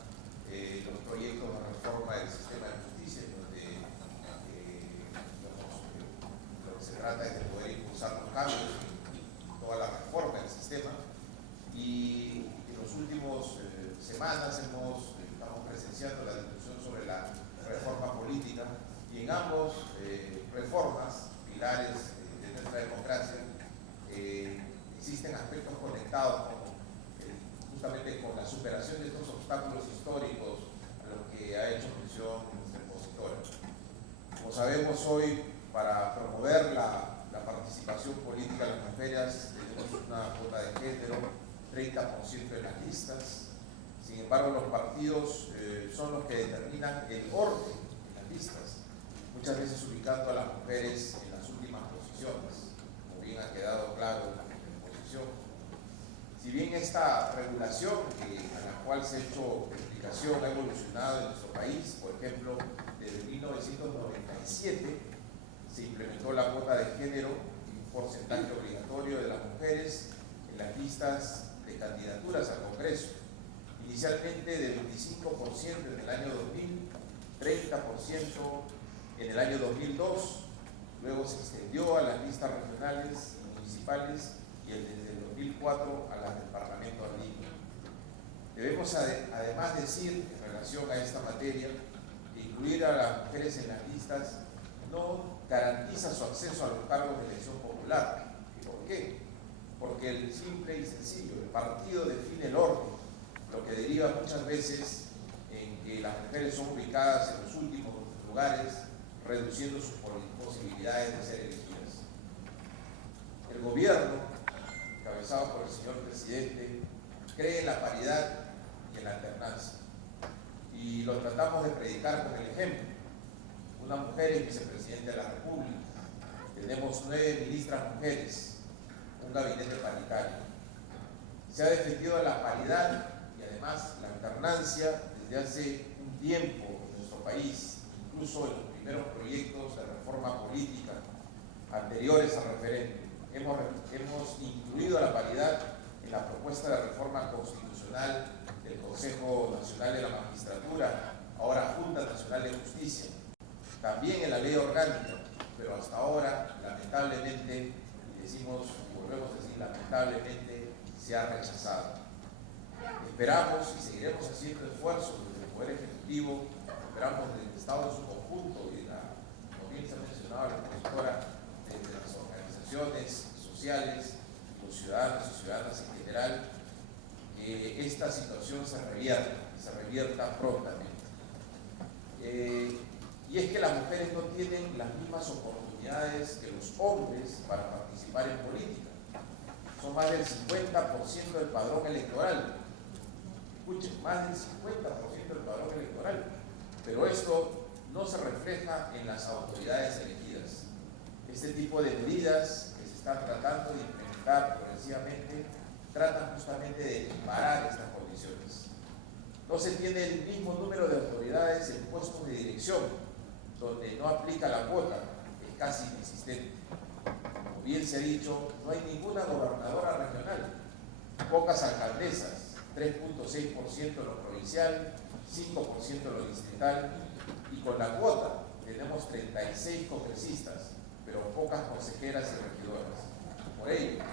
los proyectos de reforma del sistema de justicia, en donde lo que se trata es de poder impulsar los cambios en toda la reforma del sistema. Y en los últimos semanas estamos presenciando la discusión sobre la reforma política y en ambos reformas, pilares de nuestra democracia, existen aspectos conectados justamente con la superación de estos obstáculos históricos a los que ha hecho mención nuestra expositora. Como sabemos, hoy para promover la participación política de las mujeres tenemos una cuota de género, 30% en las listas. Sin embargo, los partidos son los que determinan el orden en las listas, muchas veces ubicando a las mujeres en las últimas posiciones, como bien ha quedado claro en la exposición. Si bien esta regulación a la cual se ha hecho explicación ha evolucionado en nuestro país, por ejemplo, desde 1997 se implementó la cuota de género y un porcentaje obligatorio de las mujeres en las listas de candidaturas al Congreso. Inicialmente de 25% en el año 2000, 30% en el año 2002, luego se extendió a las listas regionales y municipales y desde el 2004 a las del Parlamento andino. Debemos además decir, en relación a esta materia, que incluir a las mujeres en las listas no garantiza su acceso a los cargos de elección popular. ¿Por qué? Porque el simple y sencillo, el partido define el orden, lo que deriva muchas veces en que las mujeres son ubicadas en los últimos lugares, reduciendo sus posibilidades de ser elegidas. El gobierno, encabezado por el señor presidente, cree en la paridad y en la alternancia. Y lo tratamos de predicar con el ejemplo. Una mujer es vicepresidenta de la República. Tenemos 9 ministras mujeres, un gabinete paritario. Se ha defendido la paridad y además la alternancia desde hace un tiempo en nuestro país, incluso en los primeros proyectos de reforma política anteriores al referéndum. Hemos incluido la paridad en la propuesta de reforma constitucional del Consejo Nacional de la Magistratura, ahora Junta Nacional de Justicia, también en la ley orgánica, pero hasta ahora, lamentablemente, volvemos a decir, lamentablemente, se ha rechazado. Esperamos y seguiremos haciendo esfuerzos desde el Poder Ejecutivo, esperamos desde el Estado en su conjunto y como bien se ha mencionado la expositora, desde las organizaciones sociales, los ciudadanos y ciudadanas en general, que esta situación se revierta prontamente. Y es que las mujeres no tienen las mismas oportunidades que los hombres para participar en política. Son más del 50% del padrón electoral. Escuchen, más del 50% del padrón electoral. Pero esto no se refleja en las autoridades elegidas. Este tipo de medidas que se están tratando de implementar progresivamente tratan justamente de equiparar estas condiciones. No se tiene el mismo número de autoridades en puestos de dirección, donde no aplica la cuota, es casi inexistente. Como bien se ha dicho, no hay ninguna gobernadora regional, pocas alcaldesas, 3.6% en lo provincial, 5% en lo distrital, y con la cuota tenemos 36 congresistas, pero pocas consejeras y regidoras. Por ello,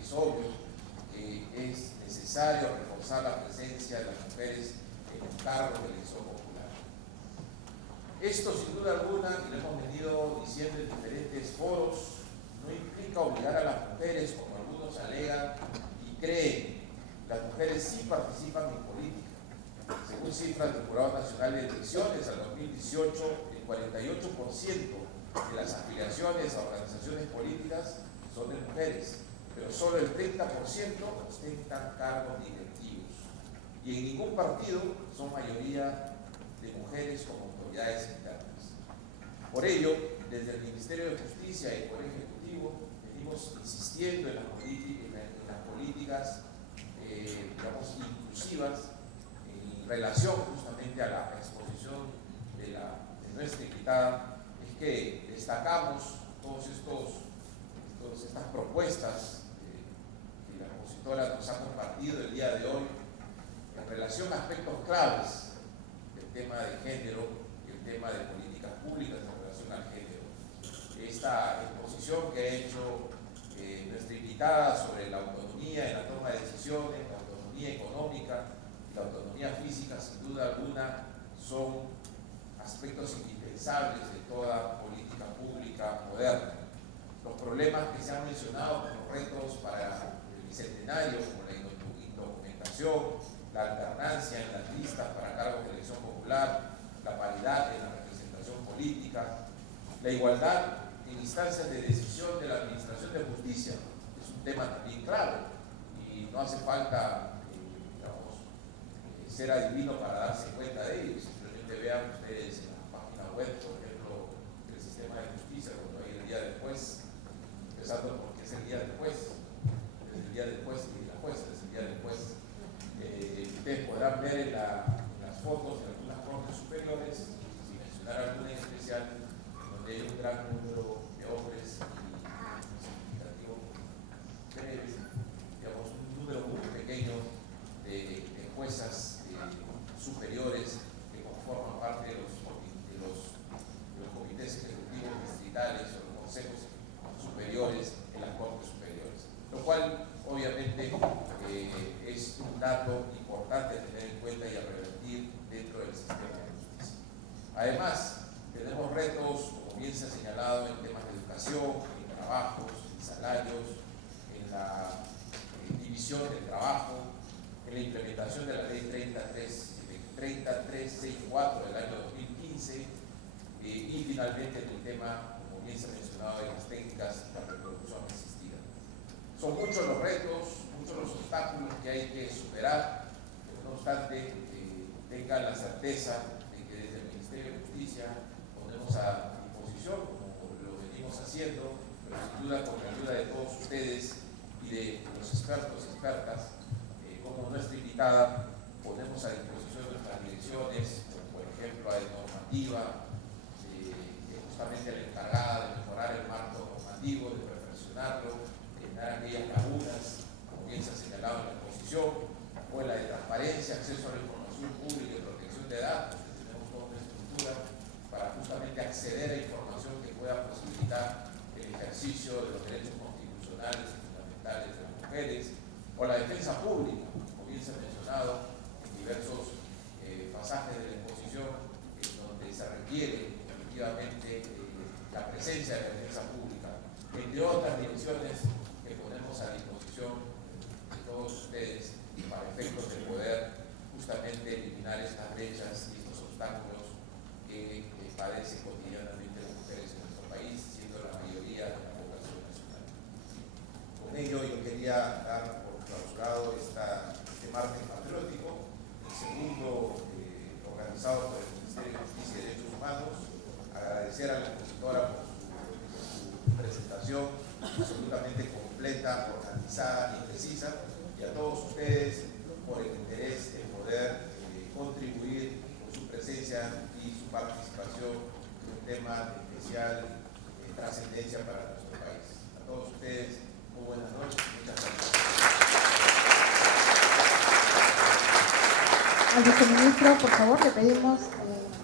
es obvio que es necesario reforzar la presencia de las mujeres en el cargo de elección popular. Esto, sin duda alguna, y lo hemos venido diciendo en diferentes foros, no implica obligar a las mujeres, como algunos alegan y creen. Las mujeres sí participan en política. Según cifras del Jurado Nacional de Elecciones, al 2018, el 48% de las afiliaciones a organizaciones políticas son de mujeres, pero solo el 30% ostentan cargos directivos. Y en ningún partido son mayoría de mujeres como autoridades internas. Por ello, desde el Ministerio de Justicia y el Poder Ejecutivo venimos insistiendo en las políticas digamos, inclusivas en relación justamente a la exposición de nuestra invitada. Es que destacamos todas estas propuestas que la expositora nos ha compartido el día de hoy en relación a aspectos claves del tema de género y el tema de políticas públicas en relación al género. Esta exposición que ha hecho nuestra invitada sobre la autonomía en la toma de decisiones, la autonomía económica y la autonomía autonomía física, sin duda alguna, son aspectos indispensables de toda política pública moderna. Los problemas que se han mencionado como retos para el bicentenario, como la indocumentación, la alternancia en las listas para cargos de elección popular, la paridad en la representación política, la igualdad en instancias de decisión de la Administración de Justicia, es un tema también clave y no hace falta ser adivino para darse cuenta de ello. Simplemente vean ustedes en la página web, por ejemplo, del sistema de justicia, cuando hay el día del juez, empezando porque es el día del juez, es el día del juez y la jueza, es el día del juez. Ustedes podrán ver en las fotos de algunas cortes superiores, sin mencionar alguna en especial, donde hay un gran número de hombres y significativo breves, digamos, un número muy pequeño de juezas superiores que conforman parte de los comités ejecutivos distritales o los consejos superiores en las cortes superiores, lo cual obviamente es un dato importante a tener en cuenta y a revertir dentro del sistema de justicia. Además, tenemos retos, como bien se ha señalado, en temas de educación, en trabajos, en salarios, en la división del trabajo, en la implementación de la ley 3364 del año 2015 y finalmente en el tema, como bien se ha mencionado, de las técnicas de reproducción asistida. Son muchos los retos, muchos los obstáculos que hay que superar, pero no obstante, tengan la certeza de que desde el Ministerio de Justicia ponemos a disposición, como lo venimos haciendo, pero sin duda con la ayuda de todos ustedes y de los expertos y expertas, como nuestra invitada, ponemos a disposición nuestras direcciones, como por ejemplo a normativa, justamente la encargada de mejorar el marco normativo, de perfeccionarlo, de llenar aquellas lagunas, como bien se ha señalado en la exposición, o en la de transparencia, acceso a la información pública y protección de datos, que tenemos toda una estructura para justamente acceder a información que pueda posibilitar el ejercicio de los derechos constitucionales y fundamentales de las mujeres, o la defensa pública, como bien se ha mencionado en diversos pasajes de la exposición, en donde se requiere efectivamente la presencia de la defensa pública, entre otras direcciones que ponemos a disposición de todos ustedes para efectos de poder justamente eliminar estas brechas y estos obstáculos que padecen cotidianamente las mujeres en nuestro país, siendo la mayoría de la población nacional. Con ello yo quería dar clausurado este martes patriótico, el segundo organizado por el Ministerio de Justicia y Derechos Humanos. Agradecer a la expositora por su presentación absolutamente completa, organizada y precisa, y a todos ustedes por el interés de poder contribuir con su presencia y su participación en un tema de especial trascendencia para nuestro país. A todos ustedes, muy buenas noches y muchas gracias. Al viceministro, por favor, le pedimos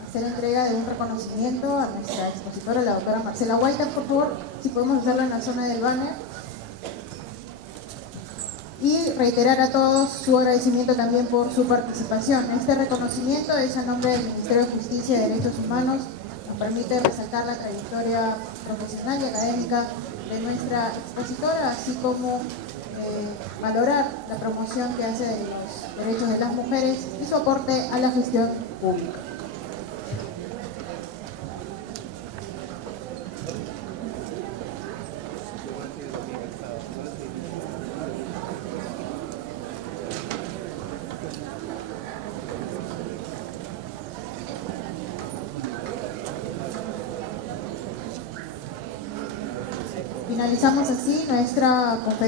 hacer entrega de un reconocimiento a nuestra expositora, la doctora Marcela Guaita. Por favor, si podemos hacerlo en la zona del banner. Y reiterar a todos su agradecimiento también por su participación. Este reconocimiento es a nombre del Ministerio de Justicia y Derechos Humanos. Nos permite resaltar la trayectoria profesional y académica de nuestra expositora, así como valorar la promoción que hace de los derechos de las mujeres y su aporte a la gestión pública. Finalizamos así nuestra conferencia.